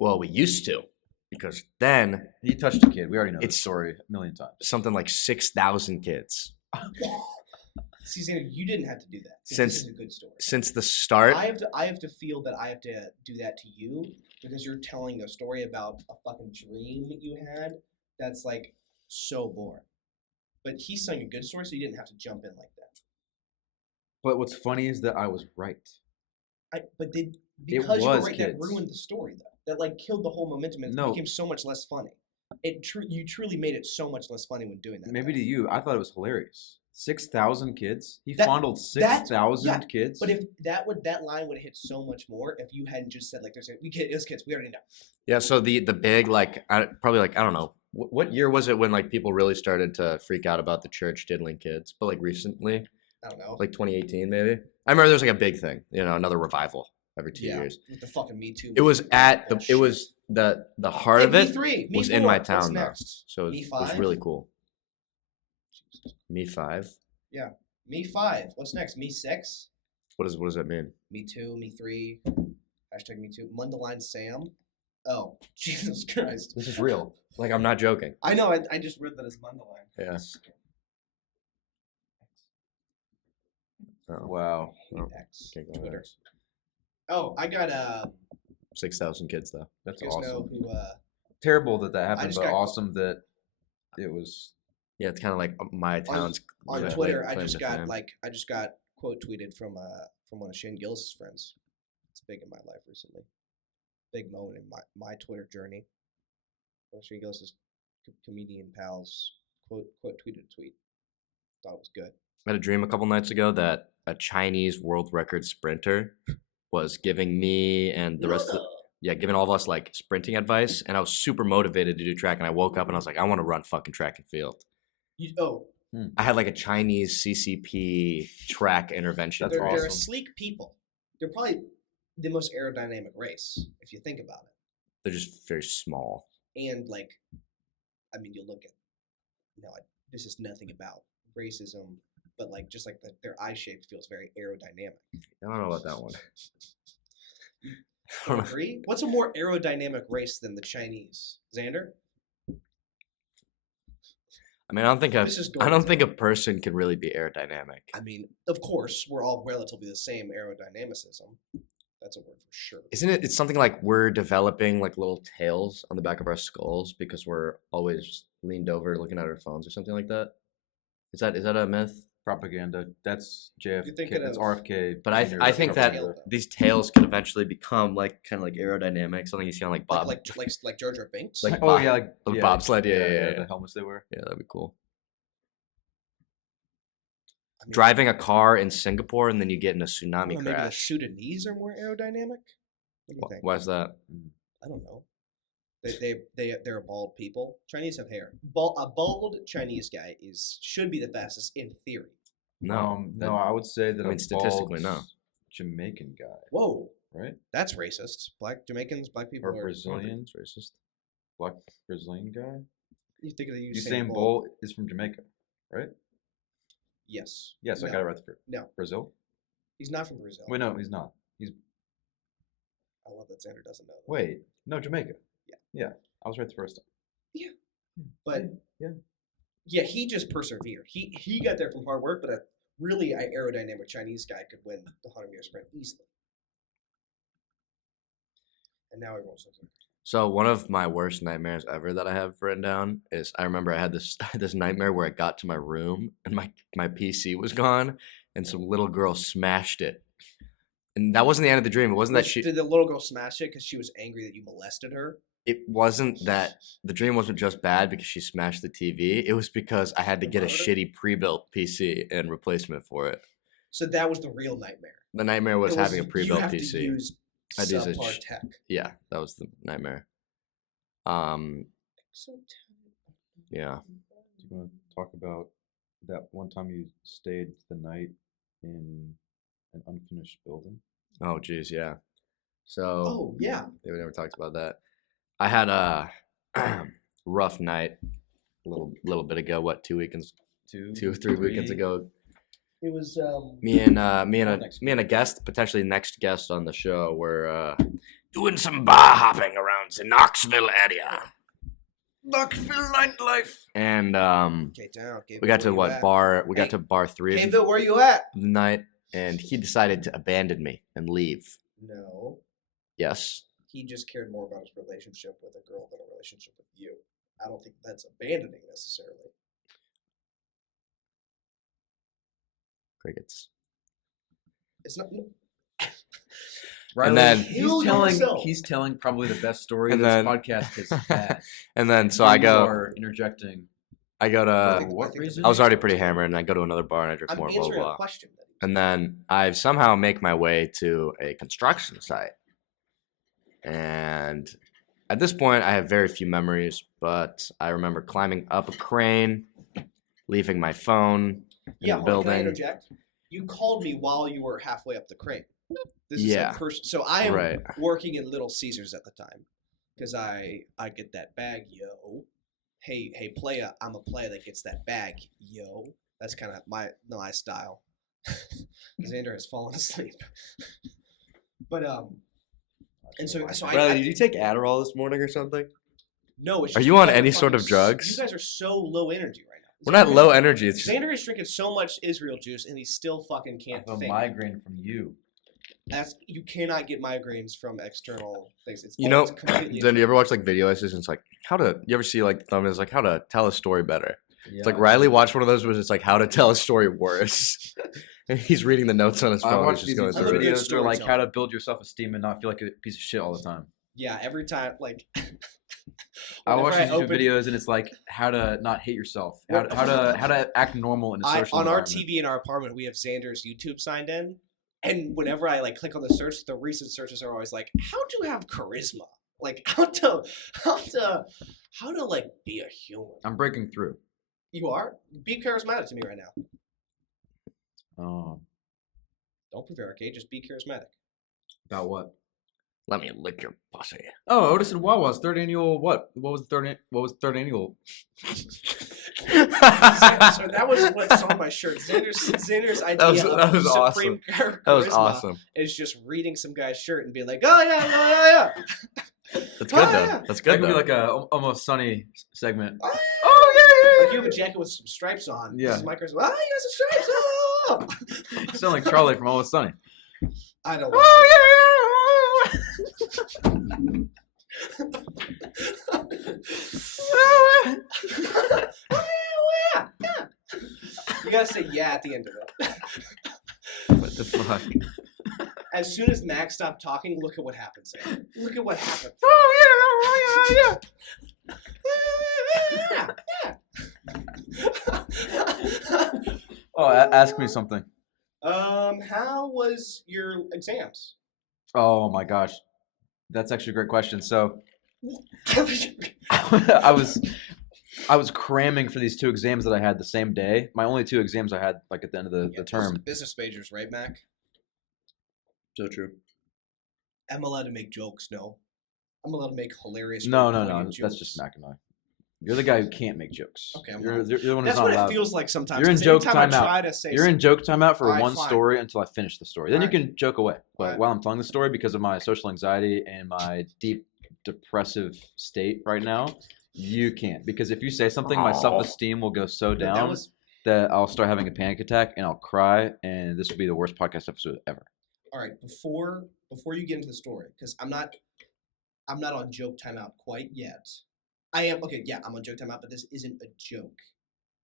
Well, we used to. Because then he touched a kid. We already know the story a million times. Something like 6,000 kids. See, Xander, you didn't have to do that. This is a good story. Since the start, I have to feel that I have to do that to you because you're telling a story about a fucking dream that you had that's like so boring. But he's telling a good story, so you didn't have to jump in like that. But what's funny is that I was right. Because you were right, that ruined the story though. That like killed the whole momentum and it became so much less funny. You truly made it so much less funny when doing that. Maybe to you, I thought it was hilarious. 6,000 kids? He That- fondled that- 6,000 yeah, kids? But if that line would have hit so much more if you hadn't just said like there's kids, we already know. Yeah, so the big probably I don't know what year was it when like people really started to freak out about the church diddling kids, but like recently, I don't know. like 2018 maybe. I remember there was like a big thing, another revival every 2 years. With the fucking Me Too. It was at the bullshit. it was the heart of it Me3, was Me4, in my what's town though, next? so it was Me5? really cool. Me 5. Me 5. What's next? Me 6. What does that mean? Me 2. Me 3. Hashtag Me Too. Mundaline Sam. Oh, Jesus Christ. This is real. Like I'm not joking. I know. I just read that as Mundaline. Yeah. Oh, Wow. Oh, X. can't go Twitter. there. Oh, I got 6,000 kids though. That's you guys know awesome. who Terrible that happened, just but got- awesome that it was. Yeah, it's kind of like my town's on yeah, Twitter. I claim just to got fame. quote tweeted from one of Shane Gillis' friends. It's big in my life recently. Big moment in my Twitter journey. One of Shane Gillis' comedian pals quote tweeted a tweet. Thought it was good. I had a dream a couple nights ago that a Chinese world record sprinter was giving me and the rest of giving all of us like sprinting advice, and I was super motivated to do track, and I woke up and I was like, I want to run fucking track and field. I had like a Chinese CCP track intervention. That's they're a awesome. sleek people. They're probably the most aerodynamic race if you think about it. They're just very small. And like, I mean, you look at this is nothing about racism, but like just like their eye shape feels very aerodynamic. I don't know about that one. Do you agree? What's a more aerodynamic race than the Chinese? Xander? I mean, I This is going don't to- think a person can really be aerodynamic. I mean, of course, we're all relatively the same aerodynamicism. That's a word for sure. Isn't it? It's something like we're developing like little tails on the back of our skulls because we're always leaned over looking at our phones or something like that. Is that a myth? Propaganda. That's JFK. You're thinking That's of- RFK. But I Jr., I that's think that propaganda. these tails could eventually become like kind of like aerodynamic, something you see on like Bob, Like Jar Jar Binks? Like Oh Bob- yeah, like like bobsled. Yeah. The helmets they wear. Yeah, that'd be cool. I mean, Driving a car in Singapore and then you get in a I tsunami don't know, maybe the crash. Sudanese are more aerodynamic? What do you think? Why is that? I don't know. They're a bald people. Chinese have hair. A bald Chinese guy should be the fastest in theory. No, No, I would say that I mean, a statistically, bald no. Jamaican guy, Whoa, right? that's racist. Black Jamaicans, black people Or are. Brazilian, It's racist. black Brazilian guy. You think of the Usain Bolt is from Jamaica, right? Yes. Yes, I No. got it right the first. No. Brazil. He's not from Brazil. Wait, no, he's not. I love that Xander doesn't know. Wait, no, Jamaica. Yeah. Yeah, I was right the first time. But yeah, he just persevered. He got there from hard work, but a really aerodynamic Chinese guy could win the 100-meter sprint easily. And now everyone's looking. So one of my worst nightmares ever that I have written down is I remember I had this this nightmare where I got to my room and my PC was gone and some little girl smashed it. And that wasn't the end of the dream. It wasn't that she Did the little girl smash it because she was angry that you molested her? it wasn't that the dream wasn't just bad because she smashed the TV. It was because I had to get a shitty pre-built PC and replacement for it. So that was the real nightmare. The nightmare was It having a you pre-built have to PC. use I'd use a subpar tech. Yeah, that was the nightmare. Yeah. Do you want to talk about that one time you stayed the night in an unfinished building? Oh, geez, yeah. So Oh yeah. we never talked about that. I had a rough night a little bit ago. What, 2 weekends, 3 weekends ago? It was Me and a guest, potentially next guest on the show, were doing some bar hopping around the Knoxville area. Knoxville nightlife. And okay, down. we got to what bar? We got Hey, to bar 3 of Kayville, where you at? the night, and he decided to abandon me and leave. No. Yes. He just cared more about his relationship with a girl than a relationship with you. I don't think that's abandoning necessarily. Crickets. It's not. Riley, And then- he's telling probably the best story of And this then- podcast has had. And then so I You go. are interjecting. I go to. what reason? I was already pretty hammered, and I go to another bar and I drink I'm more. Blah answering blah. a Blah. question. And then I somehow make my way to a construction site. And at this point, I have very few memories, but I remember climbing up a crane, leaving my phone in Yeah, the hold on, can I building. interject? You called me while you were halfway up the crane. This is Yeah. like first. So I am Right. working in Little Caesars at the time because I get that bag, yo. Hey, playa, I'm a player that gets that bag, yo. That's kind of my style. Xander has fallen asleep. But and so Bradley, did you take Adderall this morning or something? no. It's Are just you on guys any fucking sort of s- drugs? You guys are so low energy right now. We're not Xander low is- energy. It's just Xander is drinking so much Israel juice and he still fucking I can't have a think. migraine from you. You cannot get migraines from external things. It's you know. it's completely Then you ever watch like video essays and it's like how to? You ever see like thumbnails like how to tell a story better? It's like Riley watched one of those, but it's like how to tell a story worse. And he's reading the notes on his I phone. watch He's these just going YouTube through it. videos that are like how storytelling. to build your self-esteem and not feel like a piece of shit all the time. Yeah, every time like I watch whenever these YouTube open- videos and it's like how to not hate yourself, how to act normal in a social on our environment. TV in our apartment, we have Xander's YouTube signed in, and whenever I like click on the search, the recent searches are always like, "How to have charisma." Like how to like be a human. I'm breaking through. You are? Be charismatic to me right now. Don't prevaricate, just be charismatic. About what? Let me lick your pussy. Oh, Otis and Wawa's third annual what? What was the third annual? So that was what's on my shirt. Xander's idea that was of awesome. supreme charisma That was awesome. is just reading some guy's shirt and being like, oh yeah. That's good Oh, though. yeah. That's That good could be though. like a almost sunny segment. Like you have a jacket with some stripes on. Yeah. This is my charisma. Oh, you got some stripes. Oh. You sound like Charlie from Almost Sunny. I don't. You gotta say yeah at the end of it. What the fuck? As soon as Max stopped talking, look at what happens. Look at what happened. Oh, ask me something. How was your exams? Oh my gosh, that's actually a great question. So, I was cramming for these two exams that I had the same day. My only two exams I had like at the end of the term. Business majors, right, Mac? So true. I'm allowed to make jokes. No, I'm allowed to make hilarious. No, very no, no. poignant That's jokes. just Mac and I. You're the guy who can't make jokes. Okay, I'm you're not. the one who's That's not what allowed. it feels like sometimes. You're in 'cause joke anytime I timeout. try to say You're in joke timeout for Alright, one fine. story until I finish the story. Then you Alright. can joke away. But Alright. while I'm telling the story, because of my social anxiety and my deep depressive state right now, you can't. Because if you say something, my Aw. self-esteem will go so that down was that I'll start having a panic attack and I'll cry, and this will be the worst podcast episode ever. all right. Before you get into the story, because I'm not on joke timeout quite yet. I am okay. Yeah, I'm on joke timeout, but this isn't a joke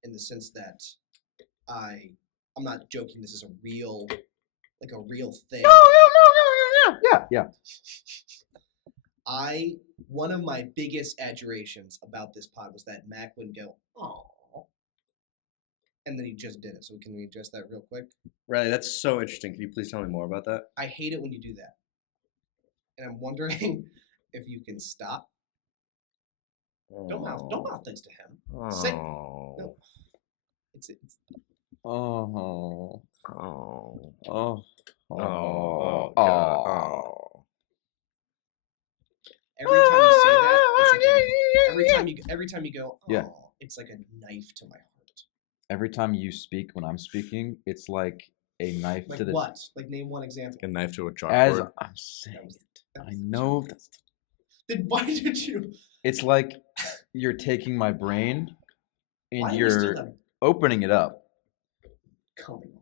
in the sense that I'm not joking. This is a real thing. Yeah. One of my biggest adjurations about this pod was that Mac wouldn't go, "Aw," and then he just did it. So can we address that real quick? Riley, that's so interesting. Can you please tell me more about that? I hate it when you do that, and I'm wondering if you can stop. Don't mouth things to him. Say- Oh. no. It's Oh. Oh. Oh. Oh. Oh. every time you say that, it's like every time you go, "Oh," Yeah. it's like a knife to my heart. Every time you speak when I'm speaking, it's like a knife Like to the. what? Like name one example. A knife to a As chalkboard. I'm saying it, I know Then why did you? it's like you're taking my brain and Why do we still you're have opening it up, coming?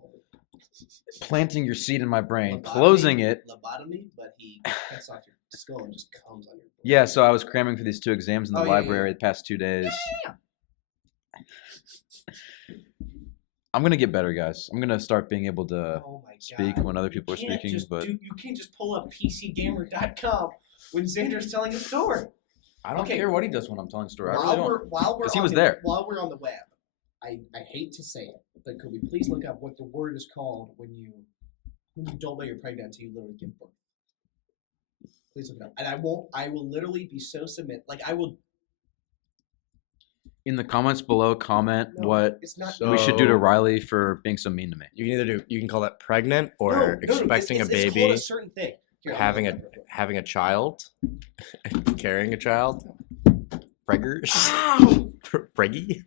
planting your seed in my brain, Lobotomy- closing it. Lobotomy, but he cuts off your skull and just comes on your. Yeah, so I was cramming for these two exams in the Oh, yeah, yeah, library yeah. the past 2 days. Yeah. I'm gonna get better, guys. I'm gonna start being able to Oh my speak God. when other people are You can't speaking. just But you can't just pull up PCGamer.com when Xander's telling a story. I don't Okay. care what he does when I'm telling a story. I really While don't. we're 'Cause he on was the- there. While we're on the web, I hate to say it, but could we please look up what the word is called when you don't know you're pregnant until you literally give birth? Please look it up. And I will literally be so I will. In the comments below, comment No, what it's not. we should do to So- Riley for being so mean to me. You can either do. You can call that pregnant No, or no, no, expecting it's a baby, called a certain thing. Here, I'm having gonna a look it up real quick. having a child, carrying a child, preggers, preggy.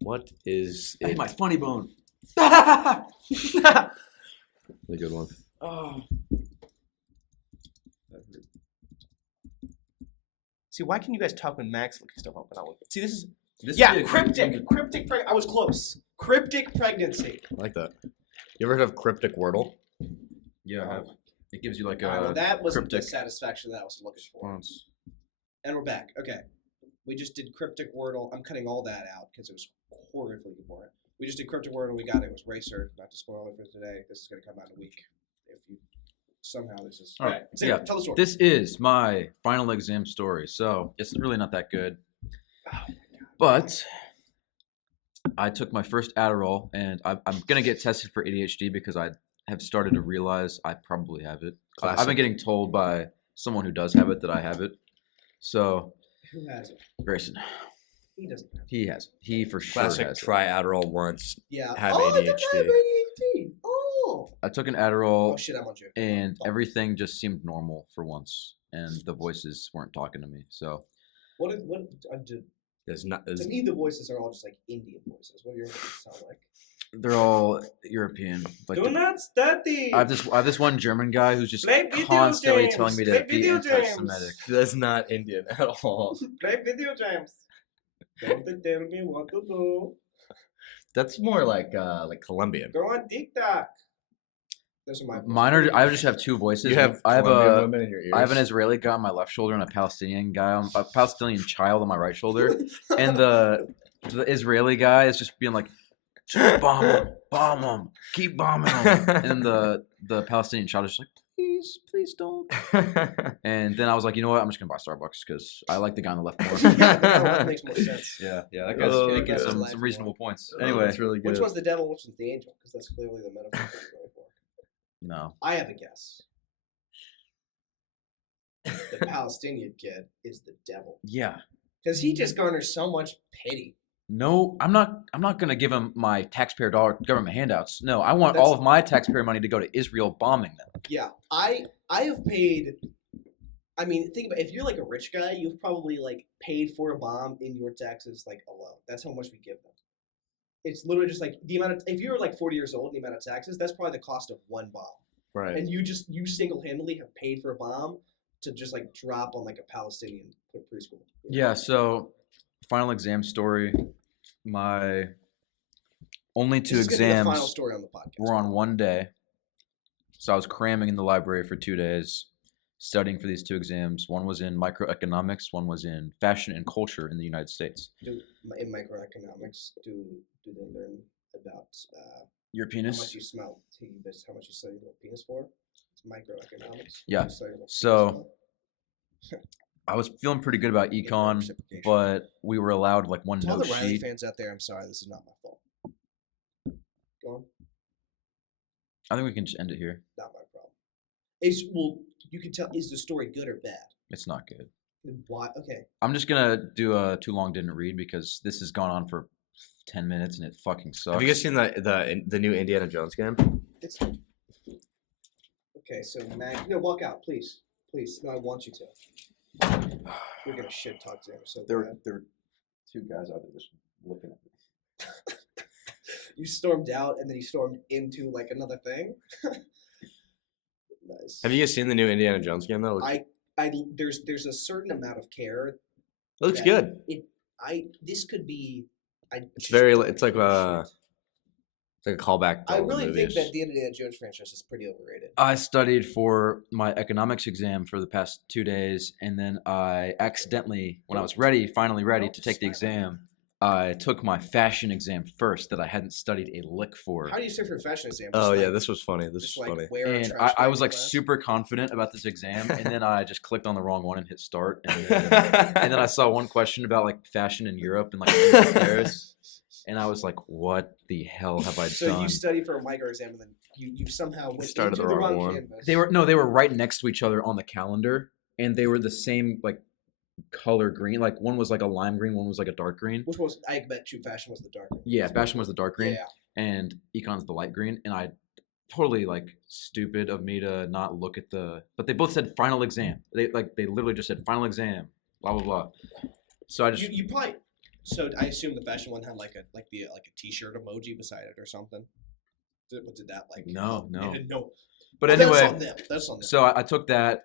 What is it? funny bone. A good one. Oh. See, why can you guys talk when Max looking stuff up and I look? See, this is This yeah, would be a cryptic. I was close. Cryptic pregnancy. I like that. You ever heard of cryptic wordle? Yeah, I have. It gives you like All right, well, a that wasn't the cryptic satisfaction that I was looking for. response. And we're back. Okay. We just did cryptic wordle. I'm cutting all that out because it was horrifically boring. We just did cryptic wordle. We got it. It was Racer. Not to spoil it for today. This is going to come out in a week. If you somehow this is. All right, So yeah. tell the story. This is my final exam story, so it's really not that good. But I took my first Adderall, and I'm gonna get tested for ADHD because I have started to realize I probably have it. I've been Classic. getting told by someone who does have it that I have it. So Who has it? Grayson, He doesn't have it. he has it. He for sure Classic. has it. Try Adderall once. Yeah. Have oh, I don't ADHD. have ADHD. Oh. I took an Adderall, Oh shit! I'm on joke. and everything just seemed normal for once, and the voices weren't talking to me. So What There's not. to me the voices are all just like Indian voices. What do your voices sound like? they're all European. Like not study. I have this one German guy who's just Play video constantly games. telling me Play to be video games. anti-Semitic. That's not Indian at all. Play video games. Don't tell me what to do. That's more like Colombian. Go on TikTok. Those are my Mine are. I just have two voices. You have I have Colombian a. women in your ears. I have an Israeli guy on my left shoulder and a Palestinian guy, a Palestinian child on my right shoulder, and the Israeli guy is just being like, just bomb him, keep bombing him, and the Palestinian child is just like, please don't. And then I was like, you know what? I'm just gonna buy Starbucks because I like the guy on the left more. Yeah, that makes more sense. Yeah, that guy's guy's making making some some reasonable points. Oh, Anyway, that's really good. Which one's the devil? Which one's the angel? Because that's clearly the metaphor that you're going for. no. I have a guess. The Palestinian kid is the devil Yeah. because he just garners so much pity. No, I'm not gonna give him my taxpayer dollar government handouts. No, I want That's- all of my taxpayer money to go to Israel bombing them. Yeah, I have paid. I mean, think about if you're like a rich guy, you've probably like paid for a bomb in your taxes like alone. That's how much we give them. It's literally just like the amount of if you're like 40 years old, the amount of taxes that's probably the cost of one bomb. Right. And you single handedly have paid for a bomb to just like drop on like a Palestinian preschool. Yeah, so final exam story. My only two This is gonna be the final exams story on the podcast. were on one day. So I was cramming in the library for 2 days, studying for these two exams. One was in microeconomics, one was in fashion and culture in the United States. In microeconomics, do they learn about Your how penis? much you smell? How much you sell your little penis for? It's microeconomics. Yeah, You sell your little so- penis for. I was feeling pretty good about Indirect econ, reciprocation. but we were allowed like one to all note the Riley sheet. fans out there, I'm sorry, this is not my fault. Go on, I think we can just end it here. not my problem. You can tell. Is the story good or bad? It's not good. Then why? Okay, I'm just gonna do a too long didn't read because this has gone on for 10 minutes and it fucking sucks. Have you guys seen the new Indiana Jones game? it's okay. So Mag, no, walk out, please. No, I want you to. We're gonna shit talk to him. So there bad. were two guys out there just looking at me. You stormed out, and then you stormed into like another thing. Nice. Have you guys seen the new Indiana Jones game though? There's a certain amount of care. It looks that good. This could be. It's very. It's like a callback. To I all the really think movies. that the Indiana Jones franchise is pretty overrated. I studied for my economics exam for the past 2 days, and then I accidentally, when I was finally ready to take the exam, I took my fashion exam first that I hadn't studied a lick for. How do you sit for a fashion exam? Oh Just, yeah, like, this was funny. This just was like funny. wear a And trash I bag was in like class? super confident about this exam, and then I just clicked on the wrong one and hit start, and then I saw one question about like fashion in Europe and like Paris, and I was like, "What the hell have I So done?" you study for a micro exam and then you somehow went Started into the the wrong wrong one. canvas. They were right next to each other on the calendar, and they were the same like color green. Like one was like a lime green, one was like a dark green. Which was I bet you fashion was the dark one. Yeah, fashion was the dark green, Yeah. and econ's the light green. And I totally like stupid of me to not look at the. But they both said final exam. They literally just said final exam. Blah blah blah. So I just You probably. So I assume the fashion one had like a T-shirt emoji beside it or something. Did that like? No. no. But Oh, anyway, that's on them. That's on them. so I took that,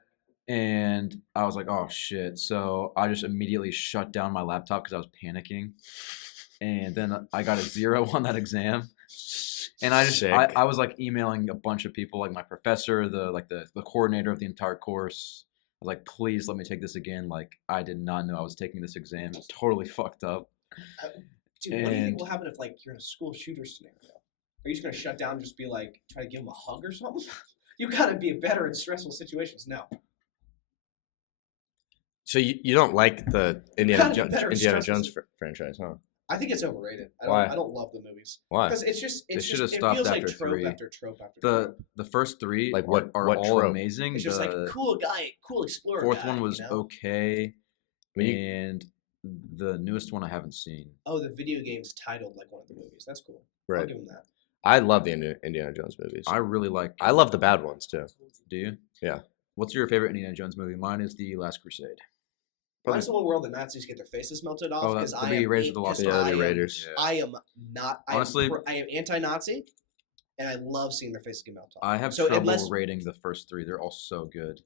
and I was like, oh shit. So I just immediately shut down my laptop because I was panicking, and then I got a 0 on that exam. And I was like emailing a bunch of people, like my professor, the coordinator of the entire course. I was like, please let me take this again. Like I did not know I was taking this exam. It's totally fucked up. Dude, what do you think and- will happen if like you're in a school shooter scenario? Are you just gonna shut down and just be like try to give them a hug or something? You gotta be better in stressful situations. No. So you don't like the Gotta be better at Indiana stressful Jones franchise, huh? I think it's overrated. Why? I don't love the movies. Why? Because it's just They should it have stopped feels like after trope 3. after trope after The trope. the first 3 Like are what all trope? amazing. It's just like The cool guy, cool explorer. 4th guy, one was you know? okay, I mean, and the newest one I haven't seen. Oh, the video game's titled like one of the movies. That's cool. I'll Right. give him that. I love the Indiana Jones movies. I really like. I love the bad ones too. Do you? Yeah. What's your favorite Indiana Jones movie? Mine is The Last Crusade. Mine's the one where all the Nazis get their faces melted off. Oh, Because that'd I be am Raiders of the Lost Yeah, that'd be I am- Raiders. I am not. Honestly- I am anti-Nazi, and I love seeing their faces get melted off. I have So trouble unless- rating the first 3. They're all so good.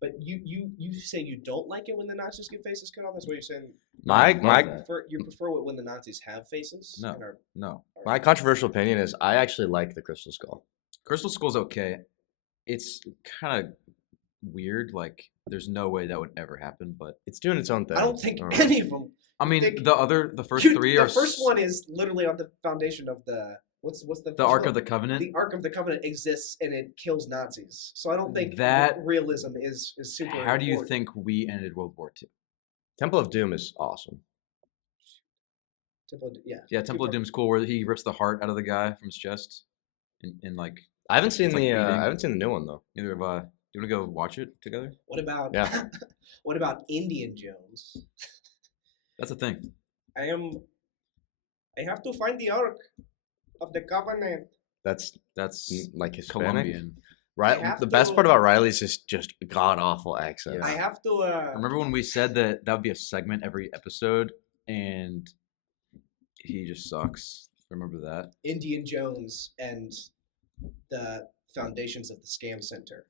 But you say you don't like it when the Nazis get faces cut off. That's what you're saying. My I love my that. You prefer it when the Nazis have faces. No. and are- No, my controversial opinion is I actually like the Crystal Skull. Crystal Skull's okay. It's kind of weird. Like, there's no way that would ever happen. But It's doing its own thing. I don't think know. any of them. I mean, think- the first 3 The are first one is literally on the foundation of the what's the the first Ark one? of the Covenant. The Ark of the Covenant exists and it kills Nazis. So I don't think That- realism is super. How do you important. think we ended World War II? Temple of Doom is awesome. Yeah. Yeah, Temple of Super- Doom's cool, where he rips the heart out of the guy from his chest, and like I haven't seen It's like the beating. I haven't seen the new one though. neither have I. Do you want to go watch it together? What about Yeah. what about Indian Jones? That's the thing. I have to find the Ark of the Covenant. That's That's like Hispanic. Colombian. Right. I have The best to- part about Riley's is just god awful accent. Yeah. I have to Remember when we said that would be a segment every episode, and he just sucks. Remember that? Indian Jones and the foundations of the Scam Center.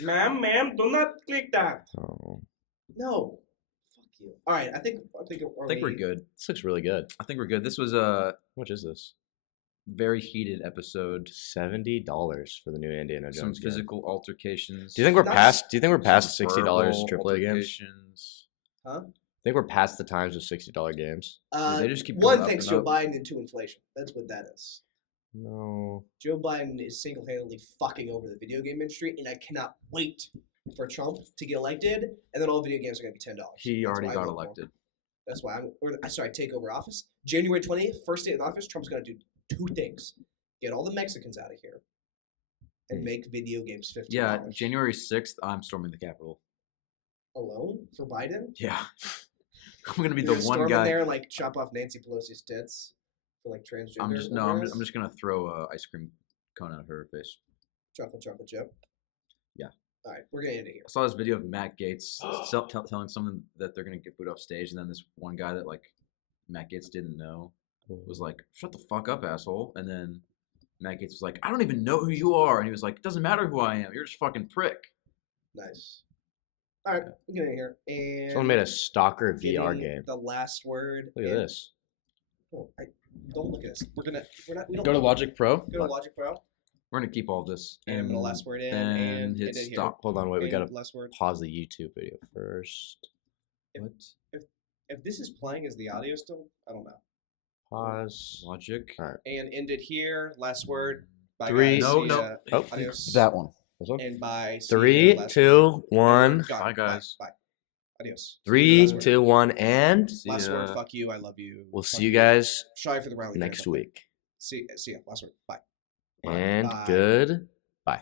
Ma'am, do not click that. Oh, No. Fuck you. All right, I think I think we're good. this looks really good. I think we're good. This was a How much is this? very heated episode. $70 for the new Indiana Some Jones game. physical altercations. Do you think we're That's- past? Do you think we're past some $60 verbal AAA games? altercations. Huh? I think we're past the times of $60 games. they just keep one going up thanks and Joe up. Biden and two inflation. That's what that is. No. Joe Biden is single-handedly fucking over the video game industry, and I cannot wait for Trump to get elected, and then all video games are going to be $10. He That's already why I got vote for him. elected. That's why take over office. January 20th, first day of office, Trump's going to do 2 things. Get all the Mexicans out of here and make video games $50. Yeah, January 6th, I'm storming the Capitol. Alone for Biden? Yeah. I'm gonna be You're the gonna one storm in guy. there and like chop off Nancy Pelosi's tits for like transgender. I'm just gonna throw a ice cream cone at her face. chocolate chip. Yeah. All right, we're gonna end it here. I saw this video of Matt Gates telling someone that they're gonna get booed off stage, and then this one guy that like Matt Gates didn't know was like, "Shut the fuck up, asshole!" And then Matt Gates was like, "I don't even know who you are," and he was like, "It doesn't matter who I am. You're just a fucking prick." Nice. All right, we're gonna end it here. And Someone made a Stalker VR getting game. The last word. Look at in- this. Oh, don't look at this. We don't. Go to Logic Pro. Go to Logic Pro. We're gonna keep all this. And I'm gonna last word in then and hit end it here. stop. Hold on, wait. We And gotta last word. pause the YouTube video first. What? If this is playing as the audio still, I don't know. Pause. Logic. All right. And end it here. Last word. Bye, Three- guys. No, See no. ya. Oh, Adios. That one. This one? And bye. See Three, ya. Last 2, word. 1. Gone. Bye, guys. Bye. Adios. 3, Last word. 2, 1, and See Last ya. word. Fuck you. I love you. we'll Fuck see you guys Shy for the round next week. See ya. Last word. Bye. And Bye. good. Bye.